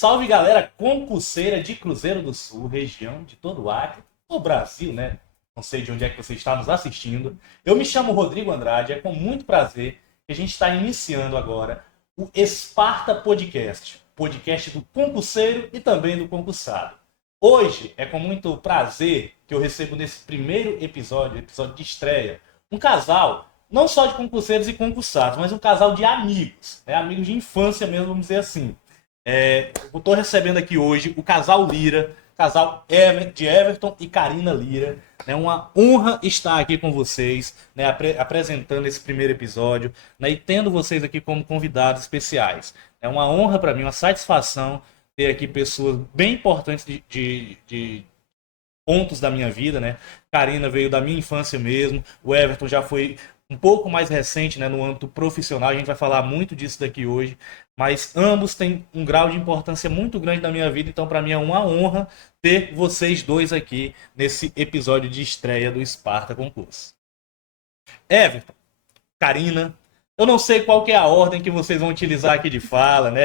Salve galera concurseira de Cruzeiro do Sul, região de todo o Acre, o Brasil, né? Não sei de onde é que você está nos assistindo. Eu me chamo Rodrigo Andrade, é com muito prazer que a gente está iniciando agora o Esparta Podcast, podcast do concurseiro e também do concursado. Hoje é com muito prazer que eu recebo nesse primeiro episódio de estreia, um casal, não só de concurseiros e concursados, mas um casal de amigos, né? Amigos de infância mesmo, vamos dizer assim. Eu estou recebendo aqui hoje o casal Lira, de Everton e Karina Lira. É uma honra estar aqui com vocês, né, apresentando esse primeiro episódio, né, e tendo vocês aqui como convidados especiais. É uma honra para mim, uma satisfação ter aqui pessoas bem importantes de pontos da minha vida, né? Karina veio da minha infância mesmo, o Everton já foi um pouco mais recente, né, no âmbito profissional, a gente vai falar muito disso daqui hoje, mas ambos têm um grau de importância muito grande na minha vida, então para mim é uma honra ter vocês dois aqui nesse episódio de estreia do Esparta Concurso. Everton, Karina, eu não sei qual que é a ordem que vocês vão utilizar aqui de fala, né?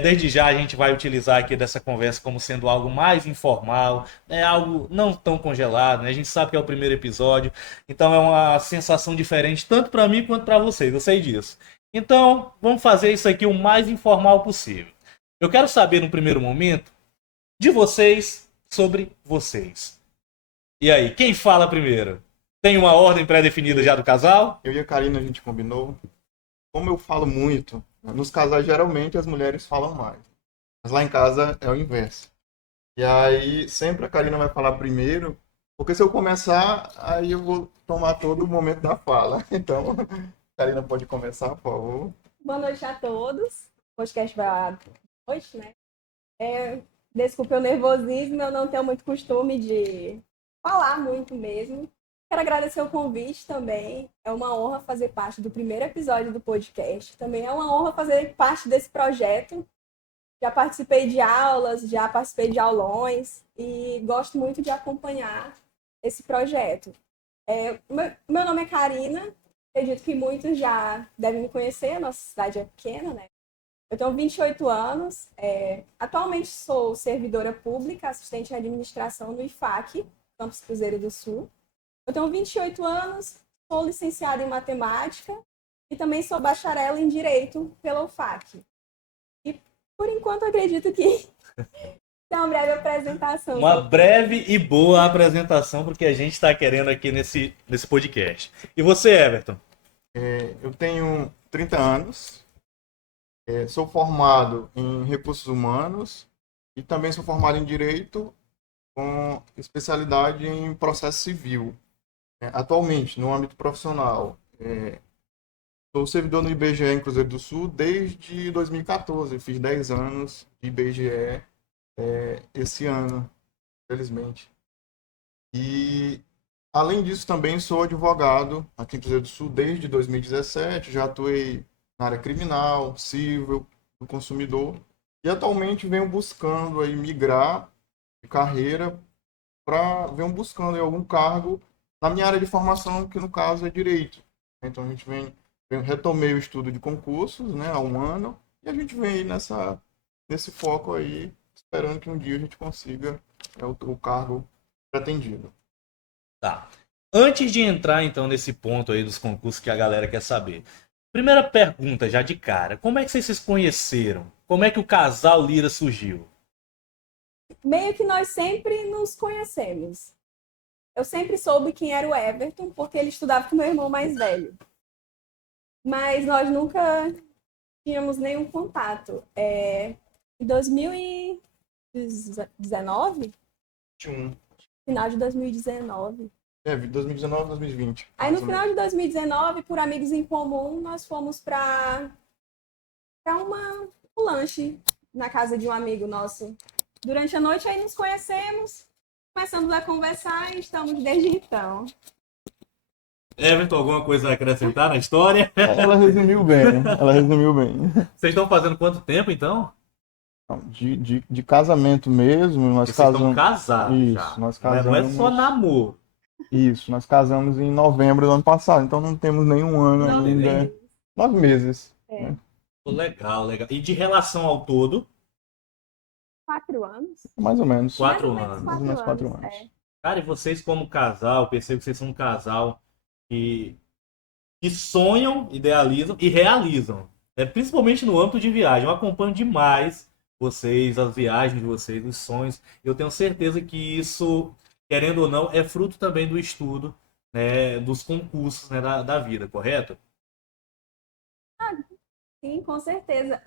Desde já a gente vai utilizar aqui dessa conversa como sendo algo mais informal, né? Algo não tão congelado, né? A gente sabe que é o primeiro episódio, então é uma sensação diferente tanto para mim quanto para vocês, eu sei disso. Então, vamos fazer isso aqui o mais informal possível. Eu quero saber no primeiro momento de vocês sobre vocês. E aí, quem fala primeiro? Tem uma ordem pré-definida já do casal? Eu e a Karina, a gente combinou. Como eu falo muito, nos casais geralmente as mulheres falam mais. Mas lá em casa é o inverso. E aí sempre a Karina vai falar primeiro, porque se eu começar, aí eu vou tomar todo o momento da fala. Então, a Karina pode começar, por favor. Boa noite a todos. O podcast vai à noite, né? Desculpe o nervosismo, eu não tenho muito costume de falar muito mesmo. Quero agradecer o convite também. É uma honra fazer parte do primeiro episódio do podcast. Também é uma honra fazer parte desse projeto. Já participei de aulas, já participei de aulões e gosto muito de acompanhar esse projeto. Meu nome é Karina. Acredito que muitos já devem me conhecer. A nossa cidade é pequena, né? Eu tenho 28 anos. Atualmente sou servidora pública, assistente em administração no IFAC, Campus Cruzeiro do Sul. Eu tenho 28 anos, sou licenciada em matemática e também sou bacharel em direito pela UFAC. E, por enquanto, acredito que é uma breve apresentação. Uma breve e boa apresentação porque a gente está querendo aqui nesse podcast. E você, Everton? Eu tenho 30 anos, sou formado em recursos humanos e também sou formado em direito com especialidade em processo civil. Atualmente, no âmbito profissional, sou servidor no IBGE em Cruzeiro do Sul desde 2014. Fiz 10 anos de IBGE esse ano, felizmente. E, além disso, também sou advogado aqui em Cruzeiro do Sul desde 2017. Já atuei na área criminal, civil, do consumidor. E, atualmente, venho buscando aí migrar de carreira venho buscando aí algum cargo na minha área de formação, que no caso é direito. Então a gente retomei o estudo de concursos, né, há um ano, e a gente vem aí nesse foco aí, esperando que um dia a gente consiga o cargo pretendido. Tá. Antes de entrar então nesse ponto aí dos concursos que a galera quer saber, primeira pergunta já de cara, como é que vocês se conheceram? Como é que o casal Lira surgiu? Meio que nós sempre nos conhecemos. Eu sempre soube quem era o Everton, porque ele estudava com meu irmão mais velho. Mas nós nunca tínhamos nenhum contato. Em 2019? 21. Final de 2019. 2019, 2020. Aí no final de 2019, por amigos em comum, nós fomos para um lanche na casa de um amigo nosso. Durante a noite aí nos conhecemos, começamos a conversar e estamos desde então. Everton, alguma coisa a acrescentar na história? Ela resumiu bem, ela resumiu bem. Vocês estão fazendo quanto tempo então? De casamento mesmo, nós Vocês estão casamos. casados Isso, já. nós Não é casamos. só namoro. Isso, nós casamos em novembro do ano passado, então não temos nenhum ano 9 ainda. meses. 9 meses. É. Legal, legal. E de relação ao todo? 4 anos. Mais ou menos. Quatro Mais ou menos anos. Mais ou menos 4 anos. É. Cara, e vocês como casal, percebo que vocês são um casal que, que sonham, idealizam e realizam. Principalmente no âmbito de viagem. Eu acompanho demais vocês, as viagens de vocês, os sonhos. Eu tenho certeza que isso, querendo ou não, é fruto também do estudo, né, dos concursos, né, da vida, correto? Sim, com certeza.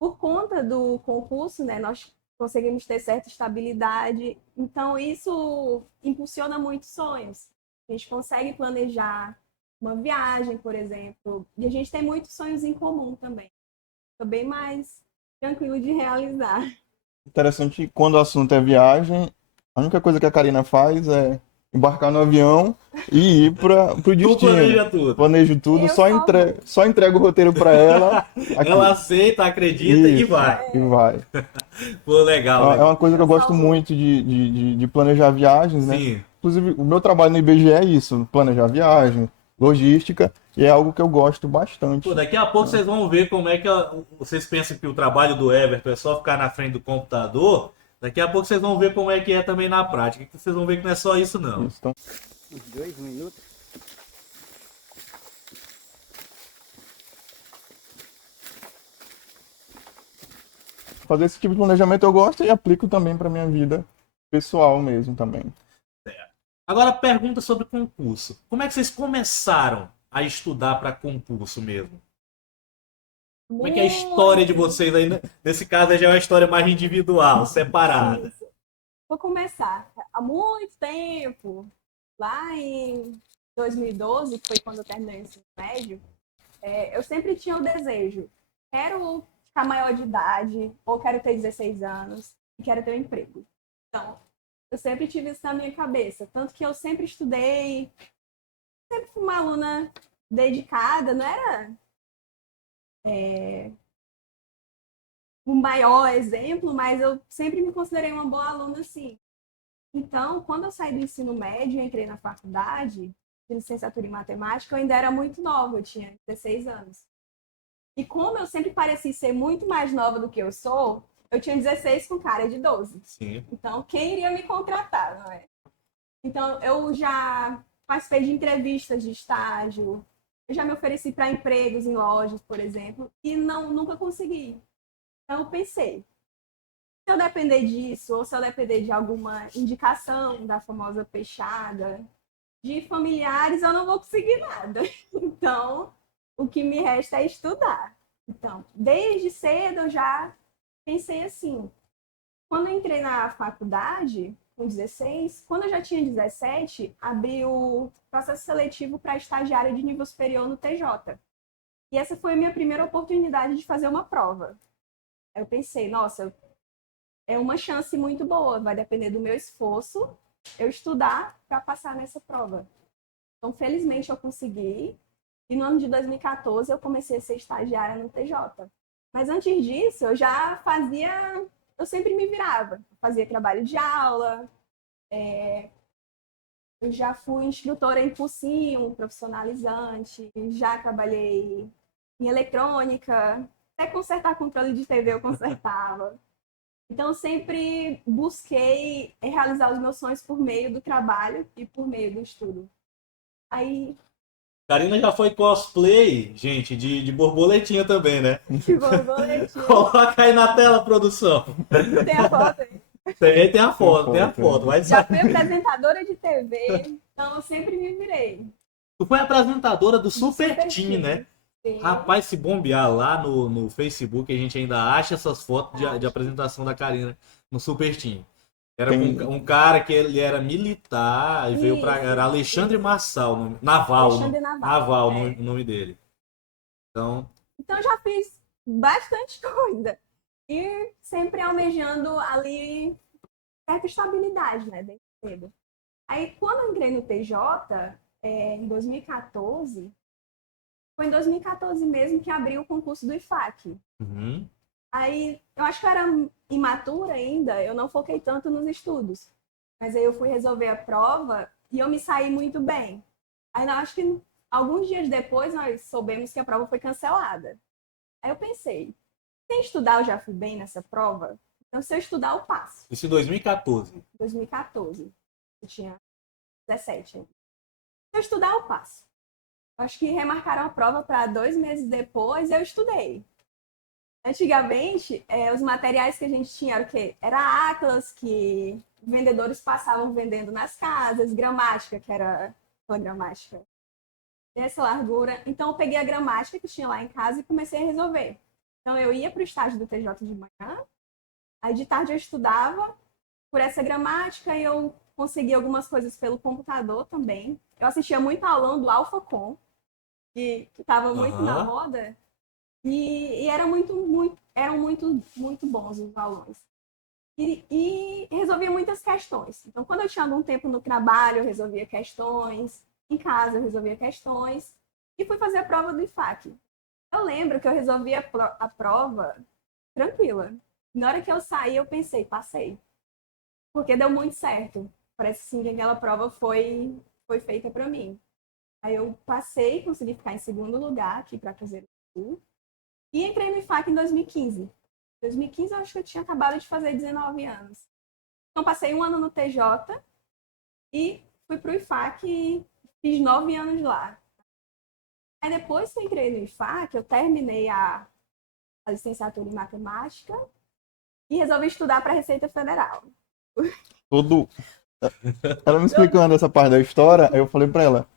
Por conta do concurso, né, nós conseguimos ter certa estabilidade. Então, isso impulsiona muitos sonhos. A gente consegue planejar uma viagem, por exemplo. E a gente tem muitos sonhos em comum também. Fica bem mais tranquilo de realizar. Interessante que quando o assunto é viagem, a única coisa que a Karina faz é embarcar no avião e ir para o Tu destino. planeja tudo. Planejo tudo, Eu só entrego o roteiro para ela. Aqui. Ela aceita, acredita e Isso, vai. e vai. Pô, legal, É legal. uma coisa que eu gosto muito de planejar viagens, né? Sim. Inclusive, o meu trabalho no IBGE é isso, planejar viagem, logística, e é algo que eu gosto bastante. Pô, daqui a pouco vocês vão ver como é que vocês pensam que o trabalho do Everton é só ficar na frente do computador. Daqui a pouco vocês vão ver como é que é também na prática. Que vocês vão ver que não é só isso, não. Isso, então, Uns 2 minutos. fazer esse tipo de planejamento eu gosto e aplico também para minha vida pessoal mesmo também. Agora, pergunta sobre concurso. Como é que vocês começaram a estudar para concurso mesmo? Como é que é a história de vocês aí? Nesse caso, já é uma história mais individual, separada. Isso. Vou começar. Há muito tempo, lá em 2012, que foi quando eu terminei o ensino médio, eu sempre tinha o desejo. Quero ficar maior de idade, ou quero ter 16 anos, e quero ter um emprego. Então, eu sempre tive isso na minha cabeça. Tanto que eu sempre estudei, sempre fui uma aluna dedicada, não era o maior exemplo, mas eu sempre me considerei uma boa aluna, sim. Então, quando eu saí do ensino médio e entrei na faculdade de licenciatura em matemática, eu ainda era muito nova, eu tinha 16 anos. E como eu sempre pareci ser muito mais nova do que eu sou, eu tinha 16 com cara de 12. Sim. Então, quem iria me contratar, não é? Então, eu já participei de entrevistas de estágio, eu já me ofereci para empregos em lojas, por exemplo, e nunca consegui. Então, eu pensei, se eu depender disso, ou se eu depender de alguma indicação da famosa peixada, de familiares, eu não vou conseguir nada. Então, o que me resta é estudar. Então, desde cedo eu já pensei assim. Quando eu entrei na faculdade, com 16, quando eu já tinha 17, abri o processo seletivo para estagiária de nível superior no TJ. E essa foi a minha primeira oportunidade de fazer uma prova. Eu pensei, nossa, é uma chance muito boa, vai depender do meu esforço eu estudar para passar nessa prova. Então, felizmente, eu consegui. E no ano de 2014, eu comecei a ser estagiária no TJ. Mas antes disso, eu sempre me virava. Fazia trabalho de aula, eu já fui instrutora em cursinho, profissionalizante, já trabalhei em eletrônica, até consertar controle de TV eu consertava. Então, eu sempre busquei realizar os meus sonhos por meio do trabalho e por meio do estudo. Aí, Karina já foi cosplay, gente, de borboletinha também, né? de borboletinha, Coloca aí na tela, produção. tem a foto aí. Tem a foto, tem a foto. Vai Já sair. fui apresentadora de TV, então eu sempre me virei. Tu foi apresentadora do Super Super Team, Team. né? Sim. Rapaz, se bombear lá no Facebook, a gente ainda acha essas fotos de apresentação da Karina no Super Team. Era um cara que ele era militar e veio pra. Era Alexandre Marçal, Naval. Alexandre Naval, é. o nome dele. Então, Então eu já fiz bastante coisa. E sempre almejando ali certa estabilidade, né? Desde cedo. Aí quando eu entrei no TJ, em 2014, foi em 2014 mesmo que abriu o concurso do IFAC. uhum. Aí, eu acho que eu era imatura ainda, eu não foquei tanto nos estudos. Mas aí eu fui resolver a prova e eu me saí muito bem. Aí, eu acho que alguns dias depois, nós soubemos que a prova foi cancelada. Aí eu pensei, Sem estudar, eu já fui bem nessa prova. Então, se eu estudar, eu passo. Isso em 2014. 2014. Eu tinha 17 ainda. Se eu estudar, eu passo. Acho que remarcaram a prova para 2 meses depois, eu estudei. Antigamente, os materiais que a gente tinha era o quê? Era atlas que vendedores passavam vendendo nas casas, gramática, que era aquela gramática dessa largura. Então, eu peguei a gramática que tinha lá em casa e comecei a resolver. Então, eu ia para o estágio do TJ de manhã, aí de tarde eu estudava por essa gramática e eu conseguia algumas coisas pelo computador também. Eu assistia muito aulão do AlphaCom, que estava muito na moda, e eram muito bons os aulões. E resolvia muitas questões. Então, quando eu tinha algum tempo no trabalho, eu resolvia questões, em casa eu resolvia questões, e fui fazer a prova do IFAC. Eu lembro que eu resolvi a prova tranquila. Na hora que eu saí, eu pensei, passei. Porque deu muito certo. Parece sim que aquela prova foi feita para mim. Aí eu passei, consegui ficar em segundo lugar aqui para Cruzeiro do Sul. E entrei no IFAC em 2015. Em 2015 eu acho que eu tinha acabado de fazer 19 anos. Então passei um ano no TJ e fui para o IFAC e fiz 9 anos lá. Aí depois que eu entrei no IFAC, eu terminei a licenciatura em matemática e resolvi estudar para a Receita Federal. Ela me explicando essa parte da história, aí eu falei para ela,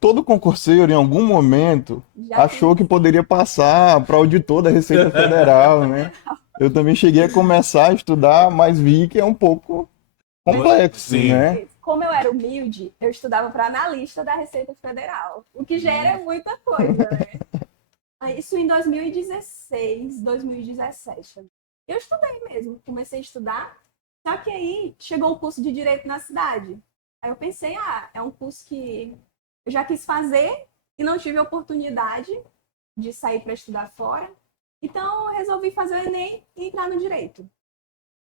todo concurseiro, em algum momento, achou que poderia passar para auditor da Receita Federal, né? Eu também cheguei a começar a estudar, mas vi que é um pouco complexo, Sim. né? Como eu era humilde, eu estudava para analista da Receita Federal, o que já era muita coisa, né? Isso em 2016, 2017. Eu estudei mesmo, comecei a estudar, só que aí chegou o curso de Direito na cidade. Aí eu pensei, é um curso que eu já quis fazer e não tive oportunidade de sair para estudar fora. Então, eu resolvi fazer o Enem e entrar no Direito.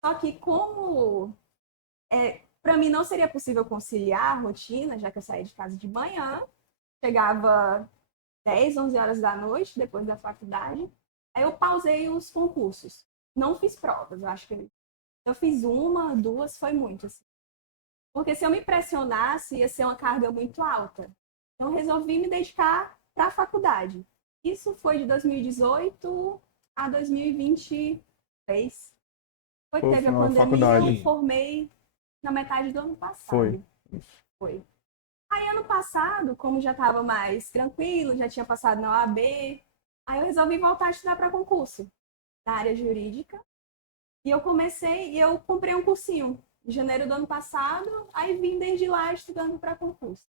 Só que como para mim não seria possível conciliar a rotina, já que eu saí de casa de manhã, chegava 10, 11 horas da noite, depois da faculdade, aí eu pausei os concursos. Não fiz provas, eu acho que eu fiz 1, 2, foi muito. Assim. Porque se eu me pressionasse, ia ser uma carga muito alta. Então, resolvi me dedicar para a faculdade. Isso foi de 2018 a 2023. Foi que teve a pandemia, faculdade. eu formei na metade do ano passado. Foi. Aí, ano passado, como já estava mais tranquilo, já tinha passado na OAB, aí eu resolvi voltar a estudar para concurso na área jurídica. E eu comprei um cursinho em janeiro do ano passado, aí vim desde lá estudando para concurso.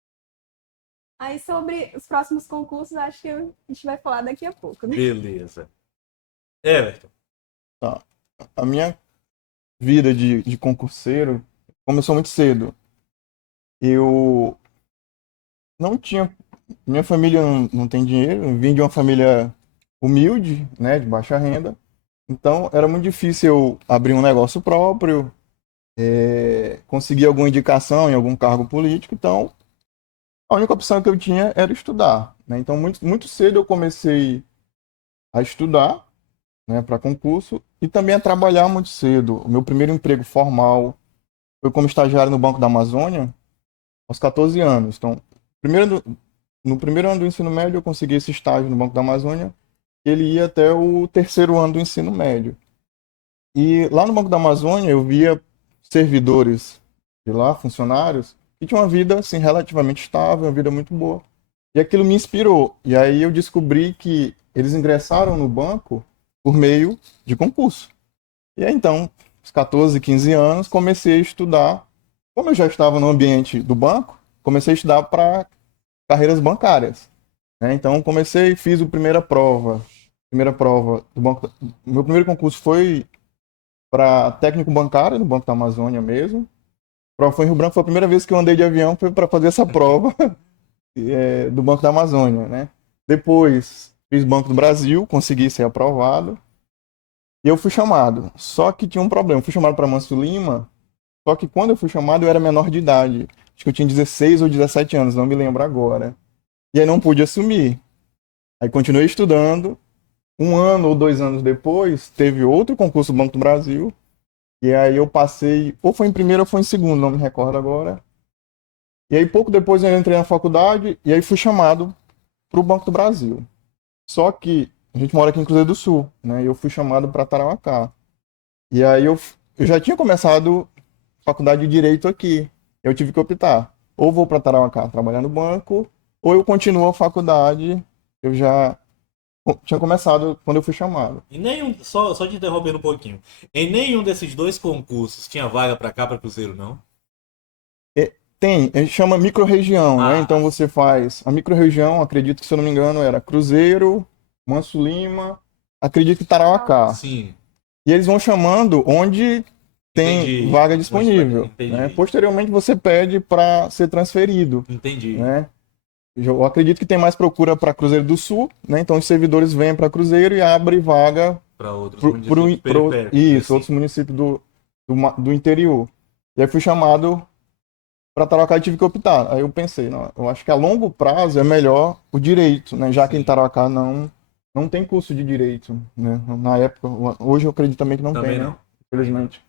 Aí sobre os próximos concursos, acho que a gente vai falar daqui a pouco, né? Beleza. Everton. Tá. A minha vida de concurseiro começou muito cedo. Eu não tinha... Minha família não tem dinheiro, eu vim de uma família humilde, né, de baixa renda. Então, era muito difícil eu abrir um negócio próprio, conseguir alguma indicação em algum cargo político. Então, a única opção que eu tinha era estudar, né? Então, muito, muito cedo eu comecei a estudar, né, para concurso e também a trabalhar muito cedo. O meu primeiro emprego formal foi como estagiário no Banco da Amazônia, aos 14 anos. Então, no primeiro ano do ensino médio, eu consegui esse estágio no Banco da Amazônia. Ele ia até o terceiro ano do ensino médio. E lá no Banco da Amazônia eu via servidores de lá, funcionários, que tinham uma vida assim, relativamente estável, uma vida muito boa. E aquilo me inspirou. E aí eu descobri que eles ingressaram no banco por meio de concurso. E aí então, aos 14, 15 anos, comecei a estudar. Como eu já estava no ambiente do banco, comecei a estudar para carreiras bancárias. Né? Então fiz a primeira prova do banco. Meu primeiro concurso foi para técnico bancário no Banco da Amazônia mesmo. A prova foi em Rio Branco, foi a primeira vez que eu andei de avião, foi para fazer essa prova do Banco da Amazônia, né? Depois fiz Banco do Brasil, consegui ser aprovado. E eu fui chamado. Só que tinha um problema, eu fui chamado para Manso Lima, só que quando eu fui chamado eu era menor de idade. Acho que eu tinha 16 ou 17 anos, não me lembro agora. E aí não pude assumir. Aí continuei estudando. um ano ou 2 anos depois, teve outro concurso do Banco do Brasil, e aí eu passei, ou foi em primeiro ou foi em segundo, não me recordo agora. E aí pouco depois eu entrei na faculdade, e aí fui chamado para o Banco do Brasil. Só que a gente mora aqui em Cruzeiro do Sul, né? E eu fui chamado para Tarauacá. E aí eu já tinha começado faculdade de Direito aqui. Eu tive que optar. Ou vou para Tarauacá trabalhar no banco, ou eu continuo a faculdade. Eu já tinha começado quando eu fui chamado. E nenhum, só te interrompendo um pouquinho. Em nenhum desses dois concursos tinha vaga pra cá, pra Cruzeiro, não? Tem, a gente chama microrregião, né? Ah, Então você faz a microrregião, acredito que se eu não me engano era Cruzeiro, Manso Lima, acredito que Tarauacá. sim, E eles vão chamando onde tem entendi. vaga disponível, né? Entendi, Posteriormente você pede para ser transferido, entendi. né? Eu acredito que tem mais procura para Cruzeiro do Sul, né? Então os servidores vêm para Cruzeiro e abre vaga Para outros municípios periféricos. isso, Assim. outros municípios do interior. E aí fui chamado para Tarauacá e tive que optar. Aí eu pensei, não, eu acho que a longo prazo é melhor o direito, né? Já que em Sim. Tarauacá não tem curso de direito, né? Na época, hoje eu acredito também que não Também tem, né? não. Infelizmente.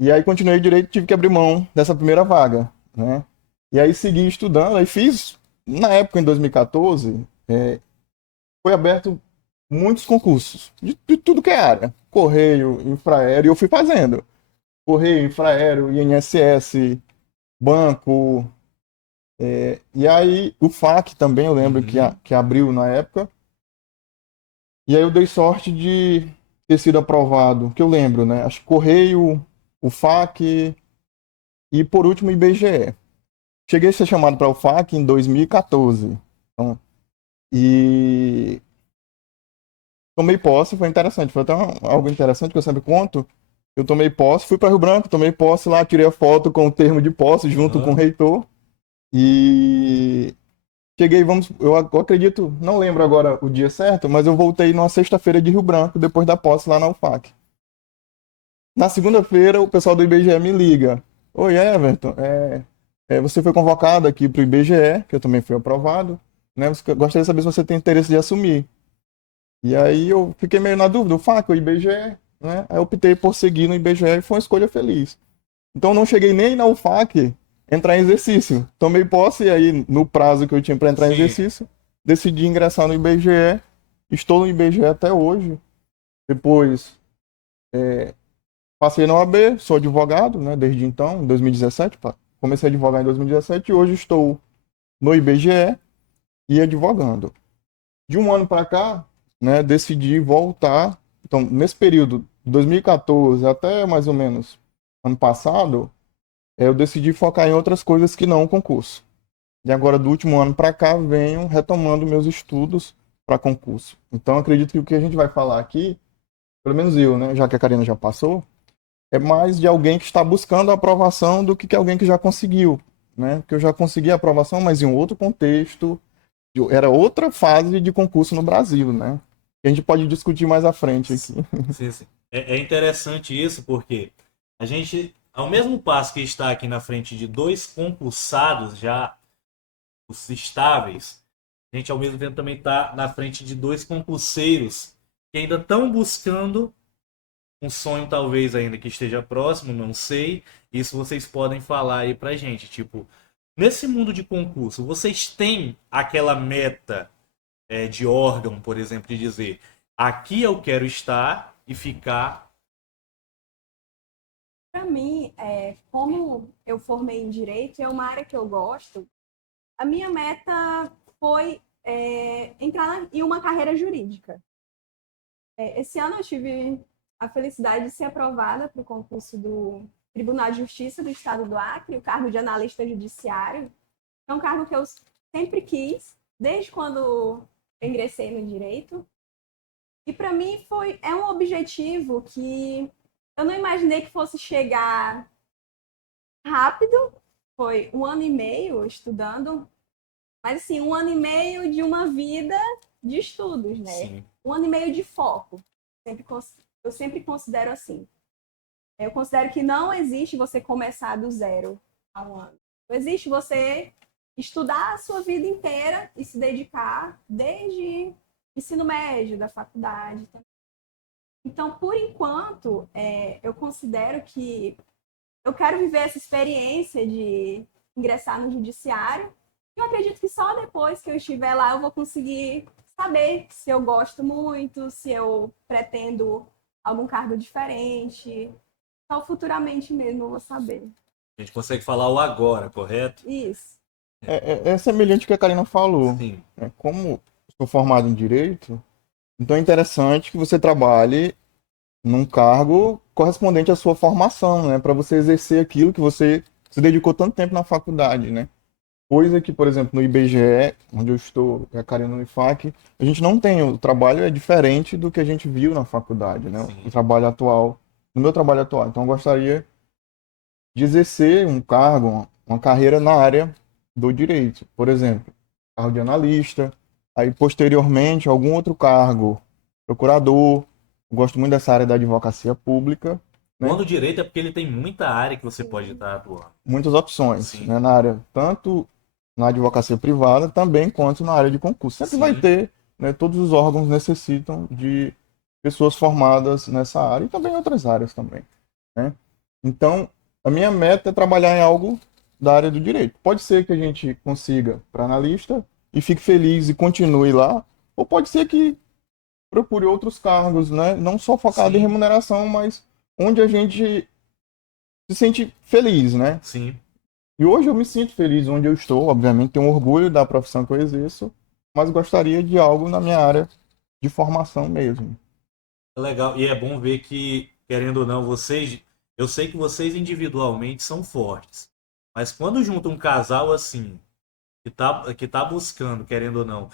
E aí continuei direito, tive que abrir mão dessa primeira vaga, né? E aí segui estudando, aí fiz, na época, em 2014, foi aberto muitos concursos, de tudo que é área. Correio, infraero, e eu fui fazendo. Correio, infraero, INSS, banco, e aí o FAC também, eu lembro Uhum. que abriu na época. E aí eu dei sorte de ter sido aprovado, que eu lembro, né? Acho que Correio, o FAC e por último o IBGE. Cheguei a ser chamado para o FAC em 2014. Então, e tomei posse, foi interessante, foi até algo interessante que eu sempre conto. Eu tomei posse, fui para Rio Branco, tomei posse lá, tirei a foto com o termo de posse junto com o Aham. reitor. E cheguei, eu acredito, não lembro agora o dia certo, mas eu voltei numa sexta-feira de Rio Branco, depois da posse lá na UFAC. Na segunda-feira, o pessoal do IBGE me liga. Oi, Everton, você foi convocado aqui para o IBGE, que eu também fui aprovado, né? Gostaria de saber se você tem interesse de assumir. E aí eu fiquei meio na dúvida, o FAC, o IBGE, né? Aí eu optei por seguir no IBGE e foi uma escolha feliz. Então não cheguei nem na UFAC entrar em exercício. Tomei posse e aí, no prazo que eu tinha para entrar em Sim. exercício, decidi ingressar no IBGE. Estou no IBGE até hoje. Depois passei na OAB, sou advogado, né, desde então, em 2017. Comecei a advogar em 2017 e hoje estou no IBGE e advogando. De um ano para cá, né, decidi voltar. Então, nesse período, 2014 até mais ou menos ano passado, eu decidi focar em outras coisas que não o concurso. E agora, do último ano para cá, venho retomando meus estudos para concurso. Então, acredito que o que a gente vai falar aqui, pelo menos eu, né, já que a Karina já passou, é mais de alguém que está buscando a aprovação do que alguém que já conseguiu, né? Porque eu já consegui a aprovação, mas em um outro contexto, era outra fase de concurso no Brasil, né? Que a gente pode discutir mais à frente aqui. Sim, sim. É interessante isso porque a gente, ao mesmo passo que está aqui na frente de dois concursados já os estáveis, a gente ao mesmo tempo também está na frente de dois concurseiros que ainda estão buscando um sonho talvez ainda que esteja próximo, não sei. Isso vocês podem falar aí pra gente. Tipo, nesse mundo de concurso, vocês têm aquela meta de órgão, por exemplo, de dizer aqui eu quero estar e ficar. Para mim, como eu formei em Direito, é uma área que eu gosto, a minha meta foi entrar em uma carreira jurídica. Esse ano eu tive a felicidade de ser aprovada para o concurso do Tribunal de Justiça do Estado do Acre, o cargo de analista judiciário. É um cargo que eu sempre quis, desde quando eu ingressei no direito. E para mim é um objetivo que eu não imaginei que fosse chegar rápido. Foi 1 ano e meio estudando, mas assim, 1 ano e meio de uma vida de estudos, né? Sim. 1 ano e meio de foco. Eu sempre considero assim. Eu considero que não existe você começar do zero a 1 ano. Não existe você estudar a sua vida inteira e se dedicar desde ensino médio, da faculdade. Então, por enquanto, eu considero que eu quero viver essa experiência de ingressar no judiciário. Eu acredito que só depois que eu estiver lá eu vou conseguir saber se eu gosto muito, se eu pretendo algum cargo diferente. Só futuramente mesmo eu vou saber. A gente consegue falar o agora, correto? Isso. É semelhante ao que a Karina falou. Sim. Como sou formado em Direito, então é interessante que você trabalhe num cargo correspondente à sua formação, né? Para você exercer aquilo que você se dedicou tanto tempo na faculdade, né? Coisa que, por exemplo, no IBGE, onde eu estou, e a Karina no IFAC, a gente não tem. O trabalho é diferente do que a gente viu na faculdade, né? Sim. O trabalho atual, no meu trabalho atual. Então, eu gostaria de exercer um cargo, uma carreira na área do direito. Por exemplo, cargo de analista, aí posteriormente algum outro cargo, procurador. Eu gosto muito dessa área da advocacia pública, né? Bom do direito é porque ele tem muita área que você pode estar atuando. Muitas opções, Sim. né? Na área, tanto na advocacia privada, também quanto na área de concurso. Sempre Sim. vai ter, né? Todos os órgãos necessitam de pessoas formadas nessa área e também em outras áreas também, né? Então, a minha meta é trabalhar em algo da área do direito. Pode ser que a gente consiga para analista e fique feliz e continue lá, ou pode ser que procure outros cargos, né? Não só focado em Sim. remuneração, mas onde a gente se sente feliz, né? Sim. E hoje eu me sinto feliz onde eu estou, obviamente tenho orgulho da profissão que eu exerço, mas gostaria de algo na minha área de formação mesmo. Legal. E é bom ver que, querendo ou não, vocês. Eu sei que vocês individualmente são fortes. Mas quando junta um casal assim, que tá buscando, querendo ou não,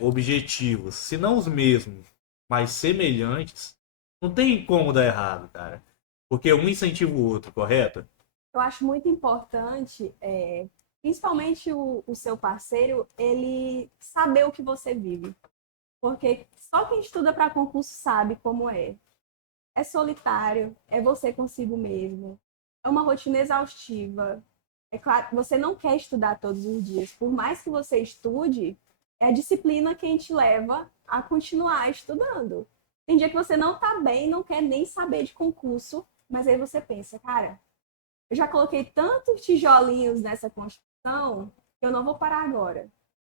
objetivos, se não os mesmos, mas semelhantes, não tem como dar errado, cara. Porque um incentiva o outro, correto? Eu acho muito importante, principalmente o seu parceiro, ele saber o que você vive. Porque só quem estuda para concurso sabe como é. É solitário, é você consigo mesmo, é uma rotina exaustiva. É claro, você não quer estudar todos os dias. Por mais que você estude, é a disciplina quem te leva a continuar estudando. Tem dia que você não tá bem, não quer nem saber de concurso, mas aí você pensa, cara, eu já coloquei tantos tijolinhos nessa construção que eu não vou parar agora.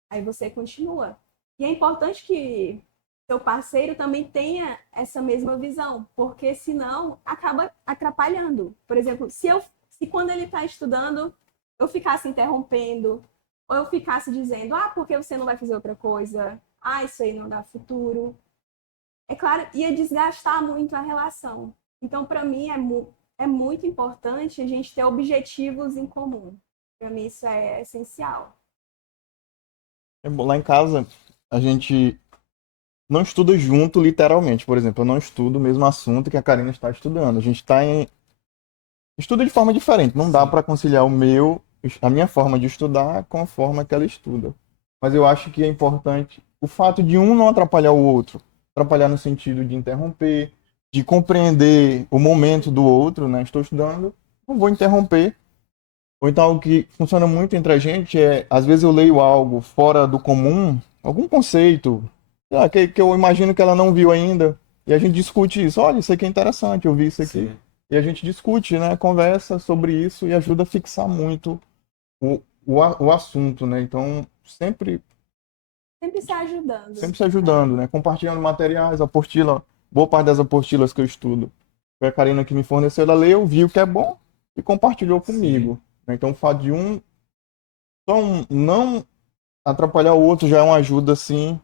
Aí você continua. E é importante que seu parceiro também tenha essa mesma visão, porque senão acaba atrapalhando. Por exemplo, se quando ele está estudando eu ficasse interrompendo, ou eu ficasse dizendo, por que você não vai fazer outra coisa? Isso aí não dá futuro. É claro, ia desgastar muito a relação. Então, para mim, é muito importante a gente ter objetivos em comum. Para mim, isso é essencial. Lá em casa, a gente não estuda junto, literalmente. Por exemplo, eu não estudo o mesmo assunto que a Karina está estudando. A gente está em... estuda de forma diferente. Não dá Sim. para conciliar a minha forma de estudar com a forma que ela estuda. Mas eu acho que é importante o fato de um não atrapalhar o outro. Atrapalhar no sentido de interromper, de compreender o momento do outro, né? Estou estudando, não vou interromper. Ou então algo que funciona muito entre a gente às vezes eu leio algo fora do comum, algum conceito, que eu imagino que ela não viu ainda, e a gente discute isso. Olha, isso aqui é interessante, eu vi isso aqui. Sim. E a gente discute, né? Conversa sobre isso e ajuda a fixar muito o assunto, né? Então, Sempre se ajudando. sempre se ajudando, né? Compartilhando materiais, apostila, boa parte das apostilas que eu estudo. Foi a Karina que me forneceu, ela leu, viu que é bom e compartilhou comigo. Né? Então, o fato de não atrapalhar o outro já é uma ajuda, assim,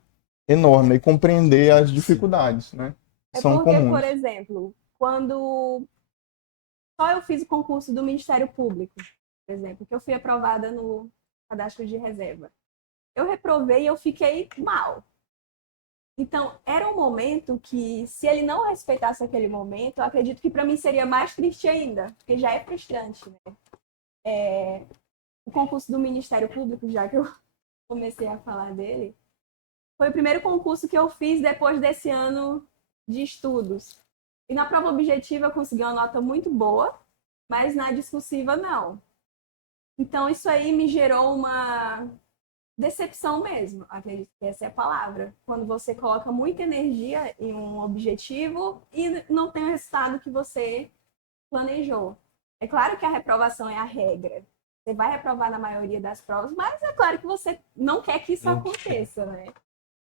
enorme. Né? E compreender as dificuldades, né? Que É são porque, por comuns. exemplo, quando só eu fiz o concurso do Ministério Público, por exemplo, que eu fui aprovada no cadastro de reserva. Eu reprovei e eu fiquei mal. Então, era um momento que, se ele não respeitasse aquele momento, eu acredito que para mim seria mais triste ainda, porque já é frustrante, né? O concurso do Ministério Público, já que eu comecei a falar dele, foi o primeiro concurso que eu fiz depois desse ano de estudos. E na prova objetiva eu consegui uma nota muito boa, mas na discursiva não. Então, isso aí me gerou decepção mesmo, acredito que essa é a palavra. Quando você coloca muita energia em um objetivo e não tem o resultado que você planejou. É claro que a reprovação é a regra. Você vai reprovar na maioria das provas, mas é claro que você não quer que isso aconteça, né?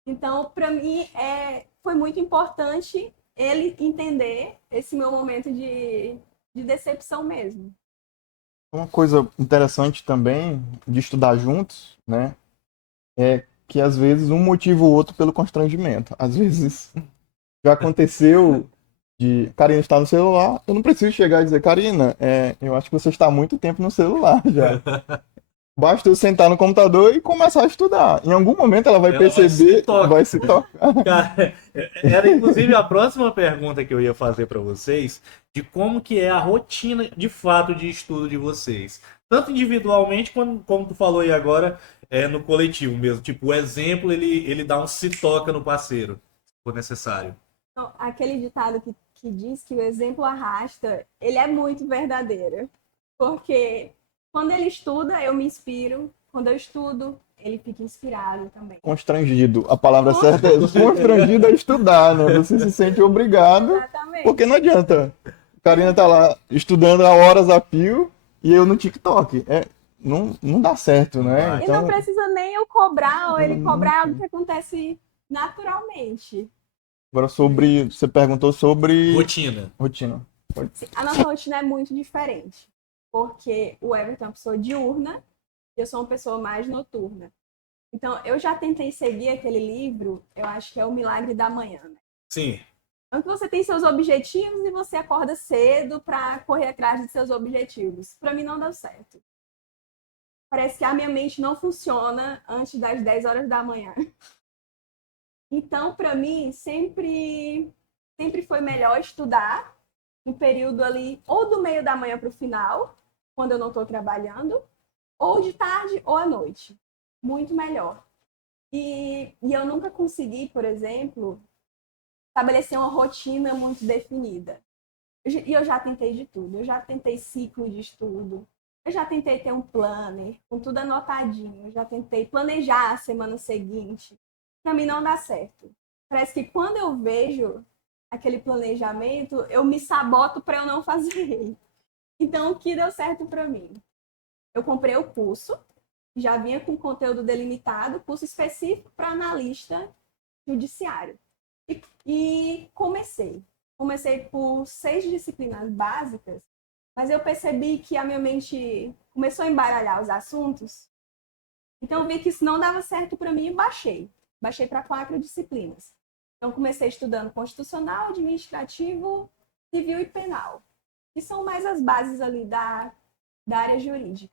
Então, para mim, foi muito importante ele entender esse meu momento de decepção mesmo. Uma coisa interessante também de estudar juntos, né, é que às vezes um motiva o outro pelo constrangimento. Às vezes já aconteceu de Karina estar no celular, eu não preciso chegar e dizer, Karina, eu acho que você está há muito tempo no celular já. Basta eu sentar no computador e começar a estudar. Em algum momento ela vai perceber, vai se tocar. Cara, era inclusive a próxima pergunta que eu ia fazer para vocês, de como que é a rotina de fato de estudo de vocês. Tanto individualmente, como tu falou aí agora, no coletivo mesmo. Tipo, o exemplo, ele dá um se toca no parceiro, se for necessário. Então, aquele ditado que diz que o exemplo arrasta, ele é muito verdadeiro. Porque quando ele estuda, eu me inspiro. Quando eu estudo, ele fica inspirado também. Constrangido. A palavra certa é constrangido a estudar, né? Você se sente obrigado, Exatamente. porque não adianta. Karina tá lá estudando há horas a fio e eu no TikTok. Não dá certo, né? E não precisa nem eu cobrar ou ele cobrar algo que acontece naturalmente. Agora você perguntou sobre Rotina. rotina. A nossa rotina é muito diferente. Porque o Everton é uma pessoa diurna e eu sou uma pessoa mais noturna. Então, eu já tentei seguir aquele livro, eu acho que é O Milagre da Manhã, né? Sim. Então, que você tem seus objetivos e você acorda cedo para correr atrás de seus objetivos. Para mim, não deu certo. Parece que a minha mente não funciona antes das 10 horas da manhã. Então, para mim, sempre foi melhor estudar um período ali, ou do meio da manhã para o final, quando eu não estou trabalhando, ou de tarde ou à noite. Muito melhor. E eu nunca consegui, por exemplo, estabelecer uma rotina muito definida. E eu já tentei de tudo. Eu já tentei ciclo de estudo. Eu já tentei ter um planner, com tudo anotadinho. Eu já tentei planejar a semana seguinte. Para mim não dá certo. Parece que quando eu vejo aquele planejamento, eu me saboto para eu não fazer ele. Então, o que deu certo para mim? Eu comprei o curso, já vinha com conteúdo delimitado, curso específico para analista judiciário. E comecei. Comecei por 6 disciplinas básicas, mas eu percebi que a minha mente começou a embaralhar os assuntos. Então, eu vi que isso não dava certo para mim e baixei. Baixei para 4 disciplinas. Então, comecei estudando constitucional, administrativo, civil e penal, que são mais as bases ali da área jurídica.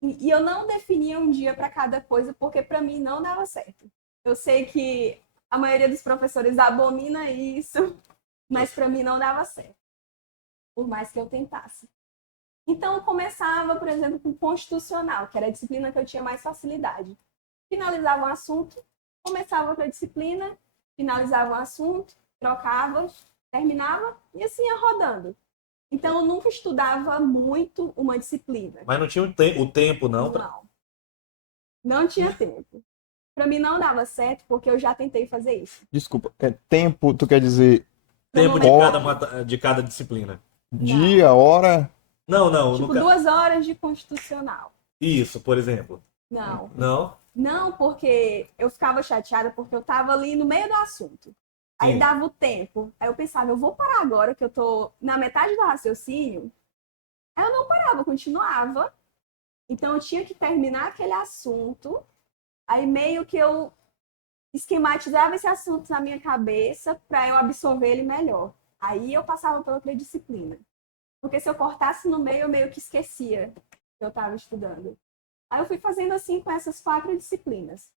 E eu não definia um dia para cada coisa, porque para mim não dava certo. Eu sei que a maioria dos professores abomina isso, mas para mim não dava certo, por mais que eu tentasse. Então, eu começava, por exemplo, com constitucional, que era a disciplina que eu tinha mais facilidade. Finalizava um assunto, começava outra disciplina, finalizava um assunto, trocava, terminava e assim ia rodando. Então, eu nunca estudava muito uma disciplina. Mas não tinha o tempo, não? Não tinha tempo. Para mim não dava certo, porque eu já tentei fazer isso. Desculpa, tempo, tu quer dizer Tempo de cada disciplina. dia, hora? Não. Tipo, 2 horas de constitucional. Isso, por exemplo. Não. Não? Não, porque eu ficava chateada porque eu tava ali no meio do assunto. Aí Sim. dava o tempo. Aí eu pensava, eu vou parar agora que eu tô na metade do raciocínio. Aí eu não parava, eu continuava. Então eu tinha que terminar aquele assunto. Aí meio que eu esquematizava esse assunto na minha cabeça para eu absorver ele melhor. Aí eu passava pela outra disciplina. Porque se eu cortasse no meio, eu meio que esquecia que eu estava estudando. Aí eu fui fazendo assim com essas 4 disciplinas.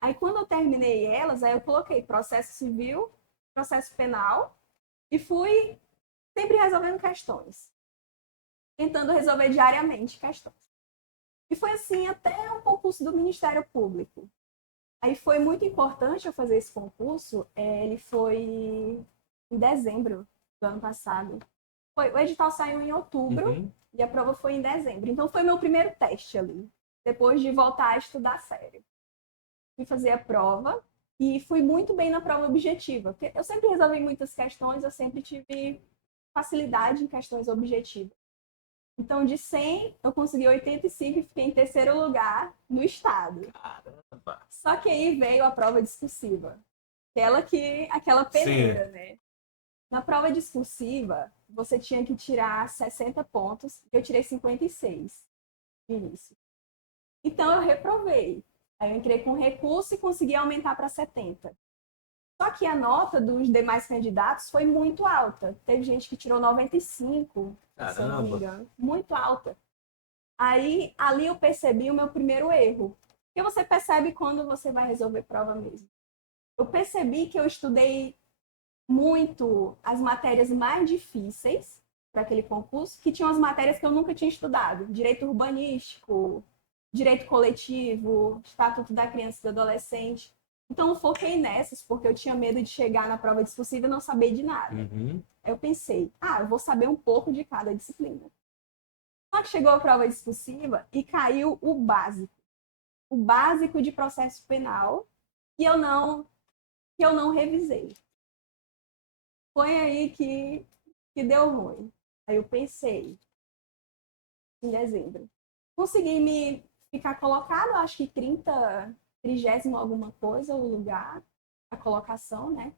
Aí quando eu terminei elas, aí eu coloquei processo civil, processo penal e fui sempre resolvendo questões. Tentando resolver diariamente questões. E foi assim até o concurso do Ministério Público. Aí foi muito importante eu fazer esse concurso. Ele foi em dezembro do ano passado. O edital saiu em outubro e a prova foi em dezembro. Então foi meu primeiro teste ali. depois de voltar a estudar sério. Fui fazer a prova e fui muito bem na prova objetiva, porque eu sempre resolvi muitas questões, eu sempre tive facilidade em questões objetivas. Então, de 100, eu consegui 85 e fiquei em terceiro lugar no estado. Caramba. Só que aí veio a prova discursiva. Aquela peneira, né? Na prova discursiva, você tinha que tirar 60 pontos, eu tirei 56 no início. Então, eu reprovei. Aí eu entrei com recurso e consegui aumentar para 70. Só que a nota dos demais candidatos foi muito alta. Teve gente que tirou 95, se eu não me Caramba. engano. Muito alta. Aí, ali eu percebi o meu primeiro erro. Porque você percebe quando você vai resolver prova mesmo. Eu percebi que eu estudei muito as matérias mais difíceis para aquele concurso, que tinham as matérias que eu nunca tinha estudado. Direito urbanístico, direito coletivo, estatuto da criança e do adolescente. Então, eu foquei nessas, porque eu tinha medo de chegar na prova discursiva e não saber de nada. Uhum. Aí eu pensei, eu vou saber um pouco de cada disciplina. Só que chegou a prova discursiva e caiu o básico. O básico de processo penal, que eu não revisei. Foi aí que deu ruim. Aí eu pensei, em dezembro. Consegui me ficar colocado, acho que 30º alguma coisa, o lugar, a colocação, né?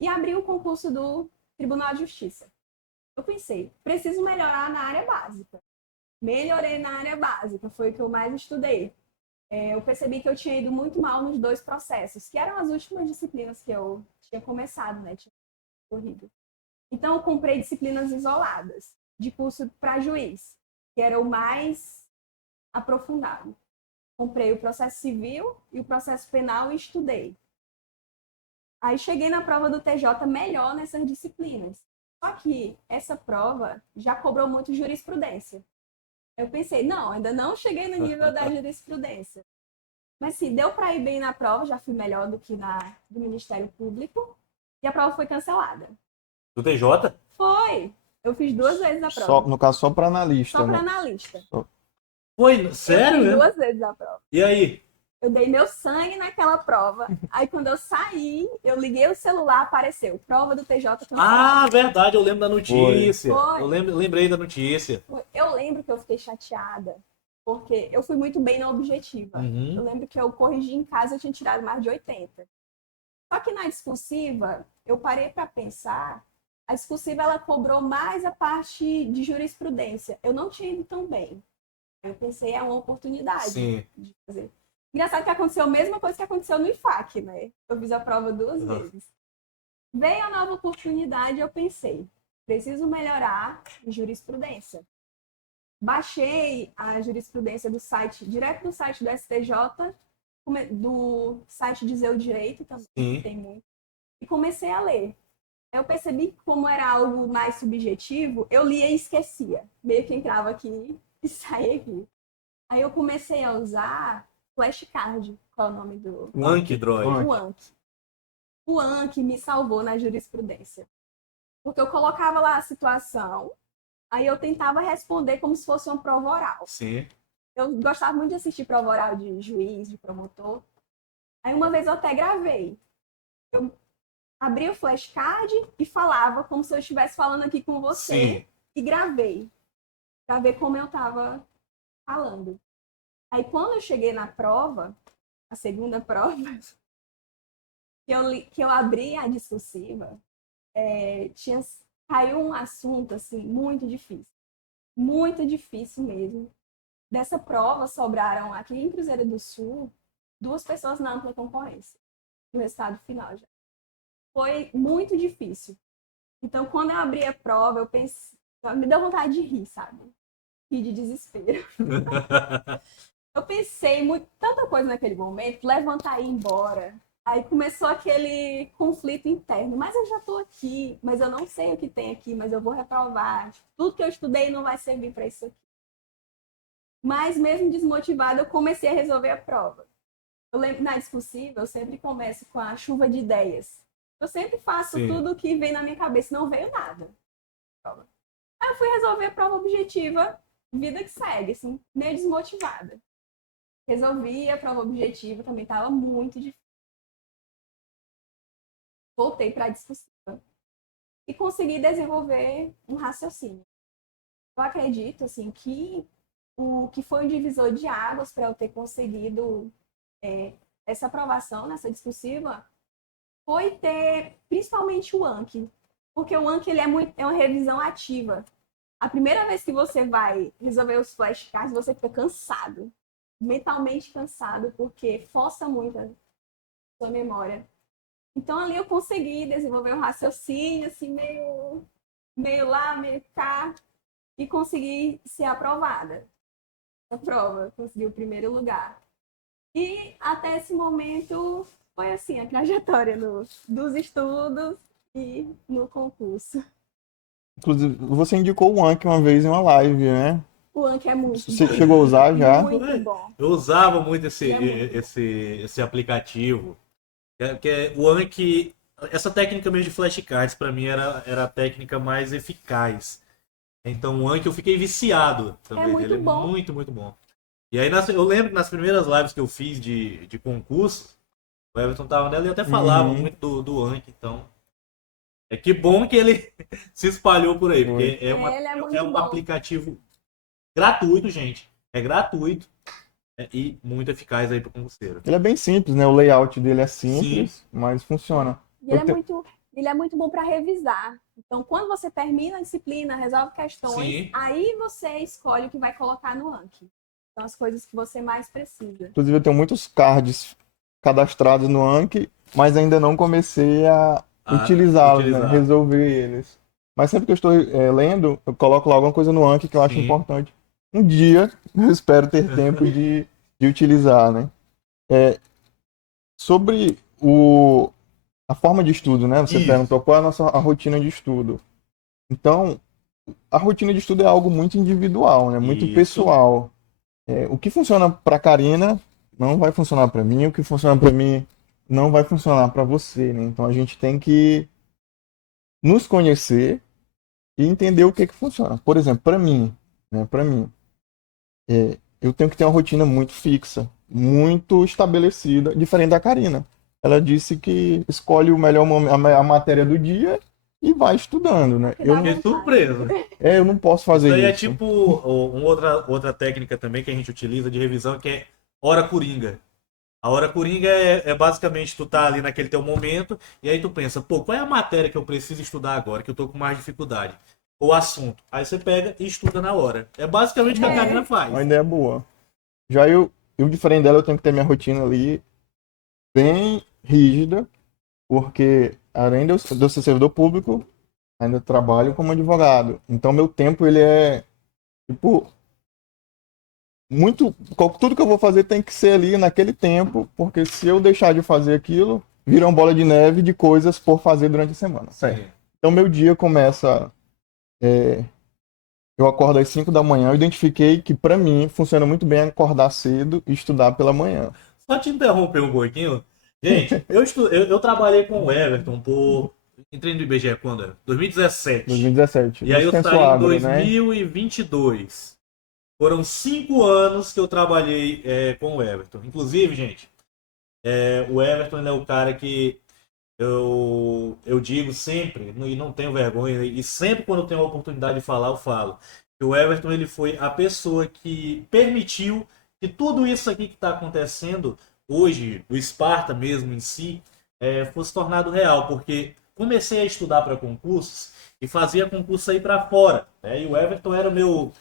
E abri o concurso do Tribunal de Justiça. Eu pensei, preciso melhorar na área básica. Melhorei na área básica, foi o que eu mais estudei. Eu percebi que eu tinha ido muito mal nos 2 processos, que eram as últimas disciplinas que eu tinha começado, né? Tinha corrido. Então, eu comprei disciplinas isoladas, de curso para juiz, que era o mais aprofundado. Comprei o processo civil e o processo penal e estudei. Aí cheguei na prova do TJ melhor nessas disciplinas. Só que essa prova já cobrou muito jurisprudência. Eu pensei, não, ainda não cheguei no nível da jurisprudência. Mas sim, deu para ir bem na prova, já fui melhor do que na do Ministério Público. E a prova foi cancelada. Do TJ? Foi! Eu fiz 2 vezes a prova. Só, no caso, só para analista, Só para né? analista. Foi? Sério? Eu fiz Mesmo? 2 vezes a prova. E aí? Eu dei meu sangue naquela prova. Aí quando eu saí, eu liguei o celular, apareceu. Prova do TJ cancelada. Ah, verdade, eu lembro da notícia. Foi. Eu lembrei da notícia. Eu lembro que eu fiquei chateada, porque eu fui muito bem na objetiva. Uhum. Eu lembro que eu corrigi em casa, eu tinha tirado mais de 80. Só que na discursiva, eu parei para pensar, a discursiva ela cobrou mais a parte de jurisprudência. Eu não tinha ido tão bem. Eu pensei, é uma oportunidade Sim. de fazer. Engraçado que aconteceu a mesma coisa que aconteceu no IFAC, né? Eu fiz a prova 2 Uhum. vezes. Veio a nova oportunidade, eu pensei, preciso melhorar em jurisprudência. Baixei a jurisprudência do site, direto do site do STJ, do site Dizer o Direito também, Sim. tem muito, e comecei a ler. Eu percebi que como era algo mais subjetivo, eu lia e esquecia. Meio que entrava aqui e saía aqui. Aí eu comecei a usar flashcard, qual é o nome do... Anki Droid. O Anki. O Anki me salvou na jurisprudência. Porque eu colocava lá a situação, aí eu tentava responder como se fosse uma prova oral. Sim. Eu gostava muito de assistir prova oral de juiz, de promotor. Aí uma vez eu até gravei. Eu abri o flashcard e falava como se eu estivesse falando aqui com você. Sim. E gravei. Pra ver como eu tava falando. Aí quando eu cheguei na prova, a segunda prova, que eu abri a discursiva, caiu um assunto assim, muito difícil mesmo. Dessa prova sobraram aqui em Cruzeiro do Sul 2 pessoas na ampla concorrência, no resultado final já. Foi muito difícil. Então, quando eu abri a prova, eu pensei, me deu vontade de rir, sabe? Rir de desespero. Eu pensei tanta coisa naquele momento, levantar e ir embora. Aí começou aquele conflito interno. Mas eu já estou aqui, mas eu não sei o que tem aqui, mas eu vou reprovar. Tudo que eu estudei não vai servir para isso aqui. Mas mesmo desmotivada, eu comecei a resolver a prova. Eu lembro, na discursiva, eu sempre começo com a chuva de ideias. Eu sempre faço Sim. tudo que vem na minha cabeça, não veio nada. Aí eu fui resolver a prova objetiva, vida que segue, assim, meio desmotivada. Resolvi a prova objetiva, também estava muito difícil. Voltei para a discursiva e consegui desenvolver um raciocínio. Eu acredito assim que o que foi um divisor de águas para eu ter conseguido essa aprovação nessa discursiva foi ter principalmente o Anki, porque o Anki ele é uma revisão ativa. A primeira vez que você vai resolver os flashcards, você fica cansado, mentalmente cansado, porque força muito a sua memória. Então ali eu consegui desenvolver um raciocínio assim meio lá, meio cá, e consegui ser aprovada na prova, consegui o primeiro lugar. E até esse momento foi assim a trajetória dos estudos e no concurso. Inclusive, você indicou o Anki uma vez em uma live, né? O Anki é muito Você bom. chegou a usar já? Muito bom. Eu usava muito esse, Ele é muito esse aplicativo. O Anki, essa técnica mesmo de flashcards, para mim, era a técnica mais eficaz. Então o Anki eu fiquei viciado também. muito Ele é bom. muito, muito bom. E aí eu lembro que nas primeiras lives que eu fiz de concurso, o Everton tava nela e até falava muito do Anki, então. É que bom que ele se espalhou por aí, porque Ele é muito um bom. aplicativo gratuito, gente. É gratuito e muito eficaz aí pro concurseiro. Ele é bem simples, né? O layout dele é simples, mas funciona. E ele é muito bom para revisar. Então, quando você termina a disciplina, resolve questões, Sim. aí você escolhe o que vai colocar no Anki. São as coisas que você mais precisa. Inclusive, eu tenho muitos cards cadastrados no Anki, mas ainda não comecei a utilizá-los, né? Resolver eles. Mas sempre que eu estou lendo, eu coloco lá alguma coisa no Anki que eu acho importante. Um dia, eu espero ter tempo de utilizar, né? Sobre a forma de estudo, né? Você perguntou qual é a rotina de estudo. Então, a rotina de estudo é algo muito individual, né? Muito pessoal. O que funciona para Karina não vai funcionar para mim, o que funciona para mim não vai funcionar para você, né? Então a gente tem que nos conhecer e entender o que funciona. Por exemplo, para mim, né? Para mim, eu tenho que ter uma rotina muito fixa, muito estabelecida, diferente da Karina. Ela disse que escolhe o melhor a matéria do dia e vai estudando, né? Eu fiquei surpreso. Eu não posso fazer isso. Isso aí é tipo outra técnica também que a gente utiliza de revisão, que é hora coringa. A hora coringa é basicamente tu tá ali naquele teu momento e aí tu pensa, pô, qual é a matéria que eu preciso estudar agora, que eu tô com mais dificuldade? O assunto. Aí você pega e estuda na hora. É basicamente o que a Karina faz. Uma ideia boa. Já eu diferente dela, eu tenho que ter minha rotina ali bem rígida, porque além de eu ser servidor público, ainda trabalho como advogado. Então meu tempo ele é tipo tudo que eu vou fazer tem que ser ali naquele tempo, porque se eu deixar de fazer aquilo, vira uma bola de neve de coisas por fazer durante a semana. Certo? Então meu dia começa eu acordo às 5 da manhã, eu identifiquei que para mim funciona muito bem acordar cedo e estudar pela manhã. Só te interromper um pouquinho. Gente, eu trabalhei com o Everton entrei no IBGE quando? 2017. 2017. E aí eu saí em 2022. Né? Foram 5 anos que eu trabalhei com o Everton. Inclusive, gente, o Everton ele é o cara que eu digo sempre, e não tenho vergonha, e sempre quando eu tenho a oportunidade de falar, eu falo, que o Everton ele foi a pessoa que permitiu que tudo isso aqui que está acontecendo hoje, o Sparta mesmo em si, fosse tornado real, porque comecei a estudar para concursos e fazia concurso aí para fora, né? E o Everton era o meu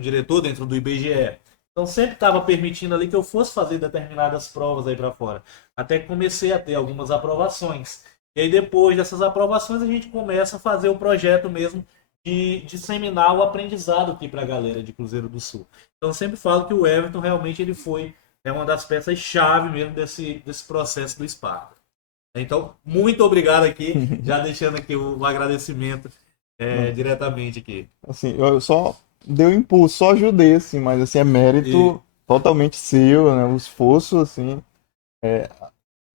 diretor dentro do IBGE. Então sempre estava permitindo ali que eu fosse fazer determinadas provas aí para fora. Até que comecei a ter algumas aprovações. E aí depois dessas aprovações a gente começa a fazer o projeto mesmo de disseminar o aprendizado aqui para a galera de Cruzeiro do Sul. Então eu sempre falo que o Everton realmente ele foi uma das peças-chave mesmo desse processo do Sparta. Então, muito obrigado aqui, já deixando aqui o agradecimento diretamente aqui. Assim, eu só dei um impulso, só ajudei, assim, mas assim, é mérito totalmente seu, né? O esforço, assim,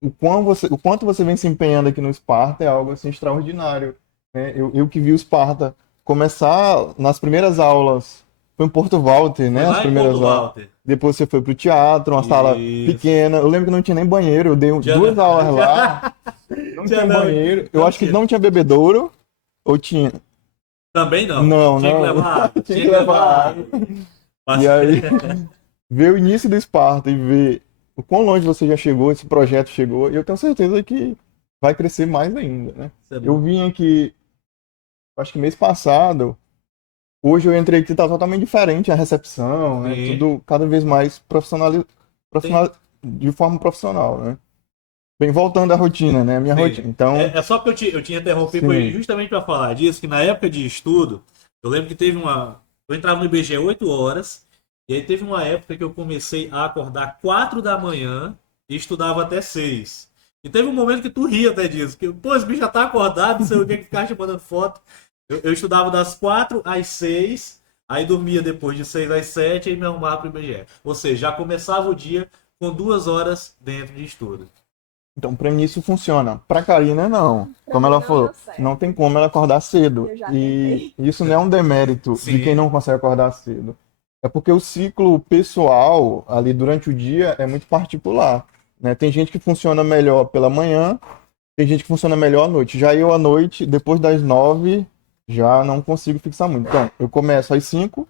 o quanto você vem se empenhando aqui no Sparta é algo, assim, extraordinário, né? Eu que vi o Sparta começar nas primeiras aulas, foi em Porto Walter, né? Foi As lá em primeiras Porto aulas. Walter. Depois você foi pro teatro, uma sala Isso. pequena. Eu lembro que não tinha nem banheiro. Eu dei duas aulas lá. Não tinha não, banheiro. Eu não acho que tinha. não tinha bebedouro. Ou tinha? Também não. Não, Tinha que não. levar água. Tinha que levar água. Mas- E aí, ver o início do Esparta e ver o quão longe você já chegou, esse projeto chegou, e eu tenho certeza que vai crescer mais ainda, né? Isso é Eu bom. vim aqui, acho que mês passado, hoje eu entrei aqui, tá totalmente diferente a recepção, né? Sim. Tudo cada vez mais Tem- de forma profissional, né? Bem, voltando à rotina, né? A minha Sim. rotina. Então, É só porque eu te interrompi, foi sim, justamente para falar disso, que na época de estudo, eu lembro que teve uma. Eu entrava no IBGE 8 horas, e aí teve uma época que eu comecei a acordar 4 da manhã e estudava até 6. E teve um momento que tu ria até disso, que, pô, esse bicho já tá acordado, não sei o que, ficar te mandando foto. Eu estudava das 4 às 6, aí dormia depois de 6 às 7 e me arrumava pro IBGE. Ou seja, já começava o dia com 2 horas dentro de estudo. então para mim isso funciona. Pra Karina, não. Pra Como mim ela não falou, deu certo. não tem como ela acordar cedo. Eu já E tentei. isso não é um demérito de Sim. quem não consegue acordar cedo. É porque o ciclo pessoal ali durante o dia é muito particular, né? Tem gente que funciona melhor pela manhã, tem gente que funciona melhor à noite. Já eu à noite, depois das 9, já não consigo fixar muito. Então, eu começo às 5,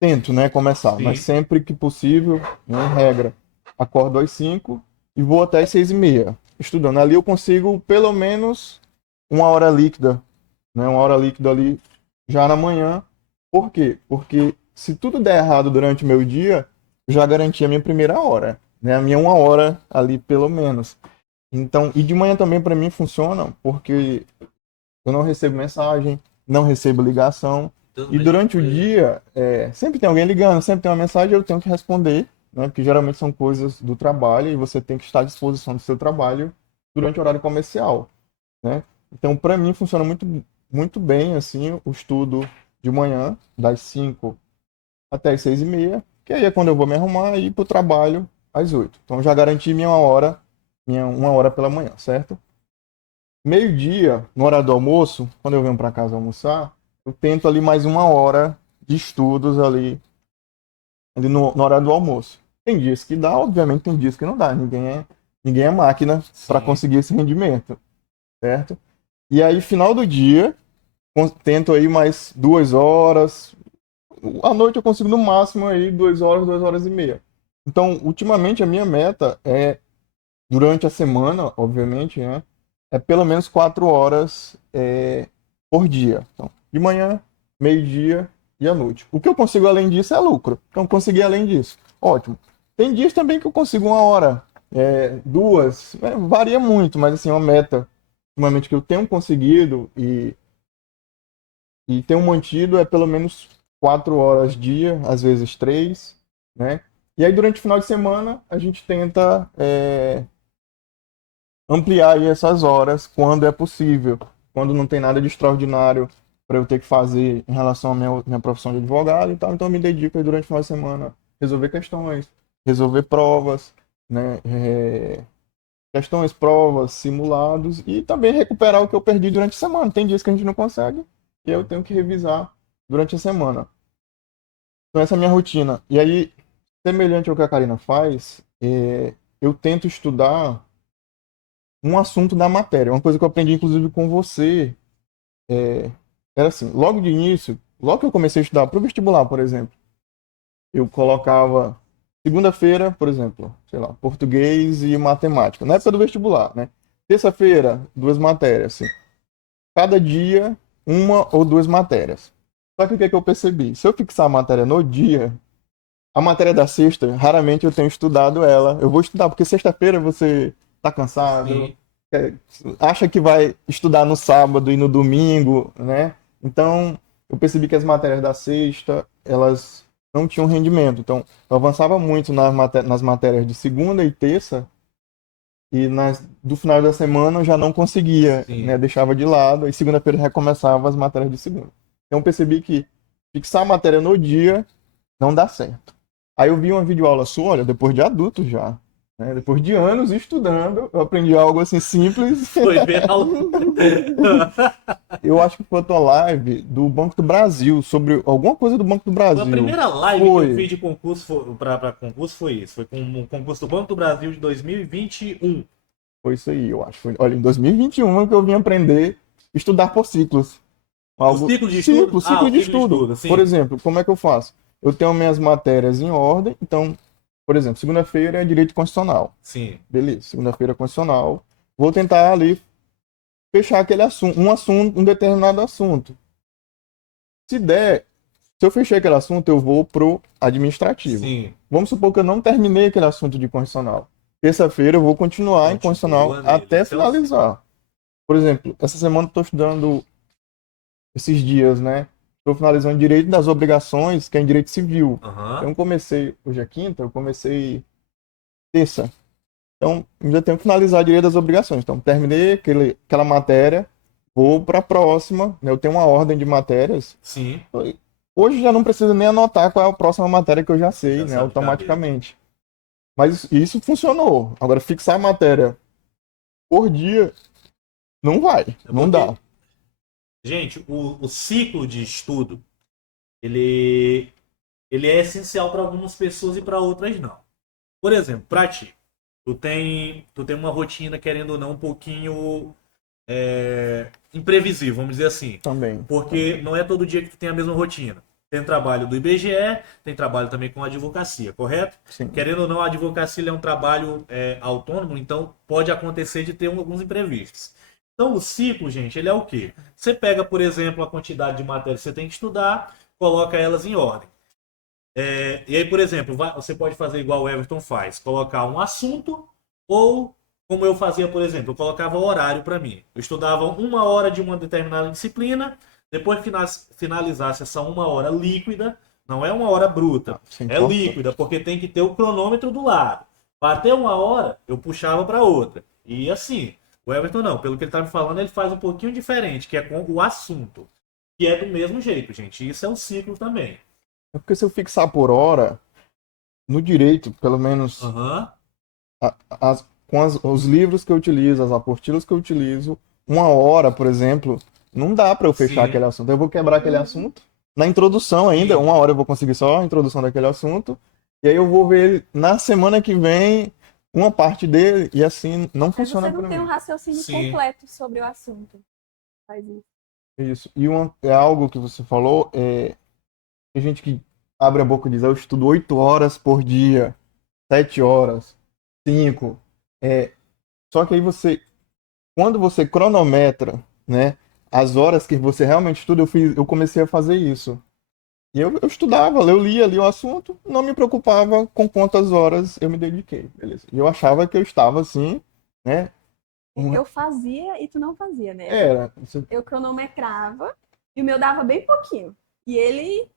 tento, né, começar, Sim. mas sempre que possível, né, em regra, acordo às 5 e vou até às 6:30 estudando. Ali eu consigo pelo menos uma hora líquida, né, uma hora líquida ali já na manhã. Por quê? Porque se tudo der errado durante o meu dia, eu já garanti a minha primeira hora, né, a minha uma hora ali pelo menos. Então, e de manhã também para mim funciona, porque eu não recebo mensagem, não recebo ligação. Tudo E mesmo. durante o dia, sempre tem alguém ligando, sempre tem uma mensagem, eu tenho que responder, né? Porque geralmente são coisas do trabalho e você tem que estar à disposição do seu trabalho durante o horário comercial, né? Então, para mim, funciona muito, muito bem, assim, o estudo de manhã, das 5 até as 6:30, que aí é quando eu vou me arrumar e ir para o trabalho às 8. Então, já garanti minha uma hora pela manhã, certo? Meio-dia, no horário do almoço, quando eu venho para casa almoçar, eu tento ali mais uma hora de estudos ali no horário do almoço. Tem dias que dá, obviamente tem dias que não dá. Ninguém é máquina para Sim. conseguir esse rendimento, certo? E aí, final do dia, tento aí mais 2 horas. À noite eu consigo no máximo aí 2 horas, 2 horas e meia. Então, ultimamente a minha meta é, durante a semana, obviamente, né? É pelo menos 4 horas por dia. Então, de manhã, meio-dia e à noite. O que eu consigo além disso é lucro. Então, conseguir além disso. Ótimo. Tem dias também que eu consigo uma hora, duas, varia muito, mas assim, uma meta, ultimamente, que eu tenho conseguido e tenho mantido é pelo menos 4 horas dia, às vezes 3, né? E aí, durante o final de semana, a gente tenta ampliar aí essas horas quando é possível, quando não tem nada de extraordinário para eu ter que fazer em relação à minha profissão de advogado e tal, então eu me dedico aí durante o final de semana a resolver questões, resolver provas, né, questões, provas, simulados e também recuperar o que eu perdi durante a semana. Tem dias que a gente não consegue e eu tenho que revisar durante a semana. Então essa é a minha rotina. E aí, semelhante ao que a Karina faz, eu tento estudar um assunto da matéria. Uma coisa que eu aprendi, inclusive, com você, era assim, logo de início, logo que eu comecei a estudar para o vestibular, por exemplo, eu colocava segunda-feira, por exemplo, sei lá, português e matemática, na época do vestibular, né? Terça-feira, duas matérias, assim. Cada dia, uma ou duas matérias. Só que o que é que eu percebi? Se eu fixar a matéria no dia, a matéria da sexta, raramente eu tenho estudado ela. Eu vou estudar, porque sexta-feira você tá cansado, Sim. acha que vai estudar no sábado e no domingo, né? Então, eu percebi que as matérias da sexta, elas não tinham rendimento. Então, eu avançava muito nas matérias de segunda e terça, e do final da semana eu já não conseguia, né? Sim. Deixava de lado, e segunda-feira recomeçava as matérias de segunda. Então, eu percebi que fixar a matéria no dia não dá certo. Aí eu vi uma videoaula sua, olha, depois de adulto já, né? Depois de anos estudando, eu aprendi algo assim simples. Foi ver a... Eu acho que foi a tua live do Banco do Brasil, sobre alguma coisa do Banco do A Brasil. primeira live que eu Foi. fiz de concurso para concurso foi isso. Foi com o concurso do Banco do Brasil de 2021. Foi isso aí, eu acho. Olha, em 2021 que eu vim aprender a estudar por ciclos. O ciclo de estudo? Ciclo O de ciclo de estudo. estudo, sim. Por exemplo, como é que eu faço? Eu tenho minhas matérias em ordem, então, por exemplo, segunda-feira é direito constitucional. Sim. Beleza, segunda-feira é constitucional. Vou tentar ali fechar aquele assunto, um determinado assunto. Se der, se eu fechar aquele assunto, eu vou pro administrativo. Sim. Vamos supor que eu não terminei aquele assunto de constitucional. Terça-feira eu vou continuar em constitucional nele, até então, finalizar. Por exemplo, essa semana eu estou estudando esses dias, né? Estou finalizando direito das obrigações, que é em direito civil. Aham. Eu comecei, hoje é quinta, eu comecei terça. Então, ainda tenho que finalizar direito das obrigações. Então, terminei aquela matéria, vou para a próxima, né? Eu tenho uma ordem de matérias. Sim. Hoje já não preciso nem anotar qual é a próxima matéria que eu já sei, Já né? sabe de Automaticamente. Mas isso funcionou. Agora, fixar a matéria por dia, não vai, não dá. Gente, o ciclo de estudo, ele, ele é essencial para algumas pessoas e para outras não. Por exemplo, para ti, tu tem uma rotina, querendo ou não, um pouquinho imprevisível, vamos dizer assim. Também. Porque não é todo dia que tu tem a mesma rotina. Tem trabalho do IBGE, tem trabalho também com a advocacia, correto? Sim. Querendo ou não, a advocacia é um trabalho autônomo, então pode acontecer de ter alguns imprevistos. Então o ciclo, gente, ele é o quê? Você pega, por exemplo, a quantidade de matérias que você tem que estudar, coloca elas em ordem. E aí, por exemplo, você pode fazer igual o Everton faz, colocar um assunto ou, como eu fazia, por exemplo, eu colocava horário para mim. Eu estudava 1 hora de uma determinada disciplina, depois que finalizasse essa 1 hora líquida, não é 1 hora bruta, é líquida, porque tem que ter o cronômetro do lado. Bateu 1 hora, eu puxava para outra. E assim, o Everton não, pelo que ele tá me falando, ele faz um pouquinho diferente, que é com o assunto, que é do mesmo jeito, gente. Isso é um ciclo também. É porque se eu fixar por hora, no direito, pelo menos, Aham. os livros que eu utilizo, as apostilas que eu utilizo, 1 hora, por exemplo, não dá para eu fechar Sim. aquele assunto. Eu vou quebrar aquele assunto. Na introdução ainda, Sim. 1 hora eu vou conseguir só a introdução daquele assunto. E aí eu vou ver ele na semana que vem, uma parte dele, e assim não Mas funciona você para não tem um mim. raciocínio Sim. completo sobre o assunto. Faz isso. Isso. E é algo que você falou, tem gente que abre a boca e diz, eu estudo 8 horas por dia, 7 horas, 5. Só que aí quando você cronometra, né, as horas que você realmente estuda, eu comecei a fazer isso. E eu estudava, eu lia ali o assunto, não me preocupava com quantas horas eu me dediquei, beleza. E eu achava que eu estava assim, né? Eu fazia e tu não fazia, né? Você- Eu cronometrava e o meu dava bem pouquinho. E ele,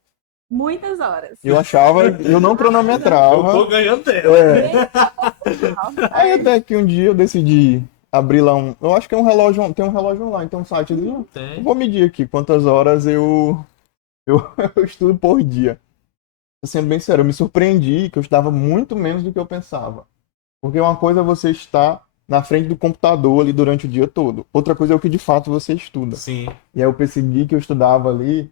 muitas horas. eu achava, eu não Eu tô cronometrava. ganhando dela. Aí até que um dia eu decidi abrir lá eu acho que é um relógio, tem um relógio online, tem um site ali. Eu Tem. vou medir aqui quantas horas eu estudo por dia. Sendo bem sério, eu me surpreendi que eu estudava muito menos do que eu pensava. Porque uma coisa é você estar na frente do computador ali durante o dia todo. Outra coisa é o que de fato você estuda. Sim. E aí eu percebi que eu estudava ali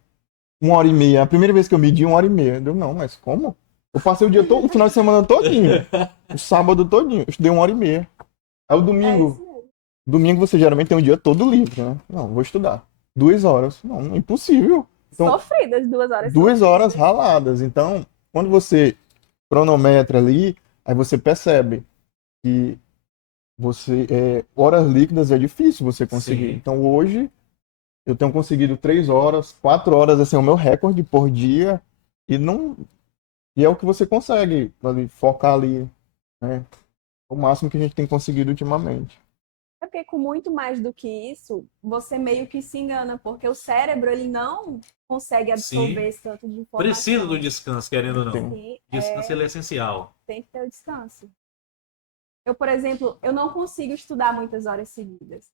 1 hora e meia. A primeira vez que eu medi, 1 hora e meia. Eu, não, mas como? Eu passei o dia todo, o final de semana todinho. O sábado todinho. Eu estudei 1 hora e meia. Aí o É domingo. isso mesmo. Domingo você geralmente tem o dia todo livre, né? Não, vou estudar. 2 horas. Não, impossível. Então, Sofridas, 2 horas. 2 horas raladas. Então, quando você cronometra ali, aí você percebe que horas líquidas é difícil você conseguir. Sim. Então, hoje, eu tenho conseguido 3 horas, 4 horas, assim, é o meu recorde por dia. E não. E é o que você consegue ali, focar ali, né? O máximo que a gente tem conseguido ultimamente. É porque com muito mais do que isso, você meio que se engana, porque o cérebro ele não consegue absorver Sim. esse tanto de informação. Precisa do descanso, querendo ou não. Sim, Descanso ele é essencial. tem que ter o descanso. Eu, por exemplo, eu não consigo estudar muitas horas seguidas.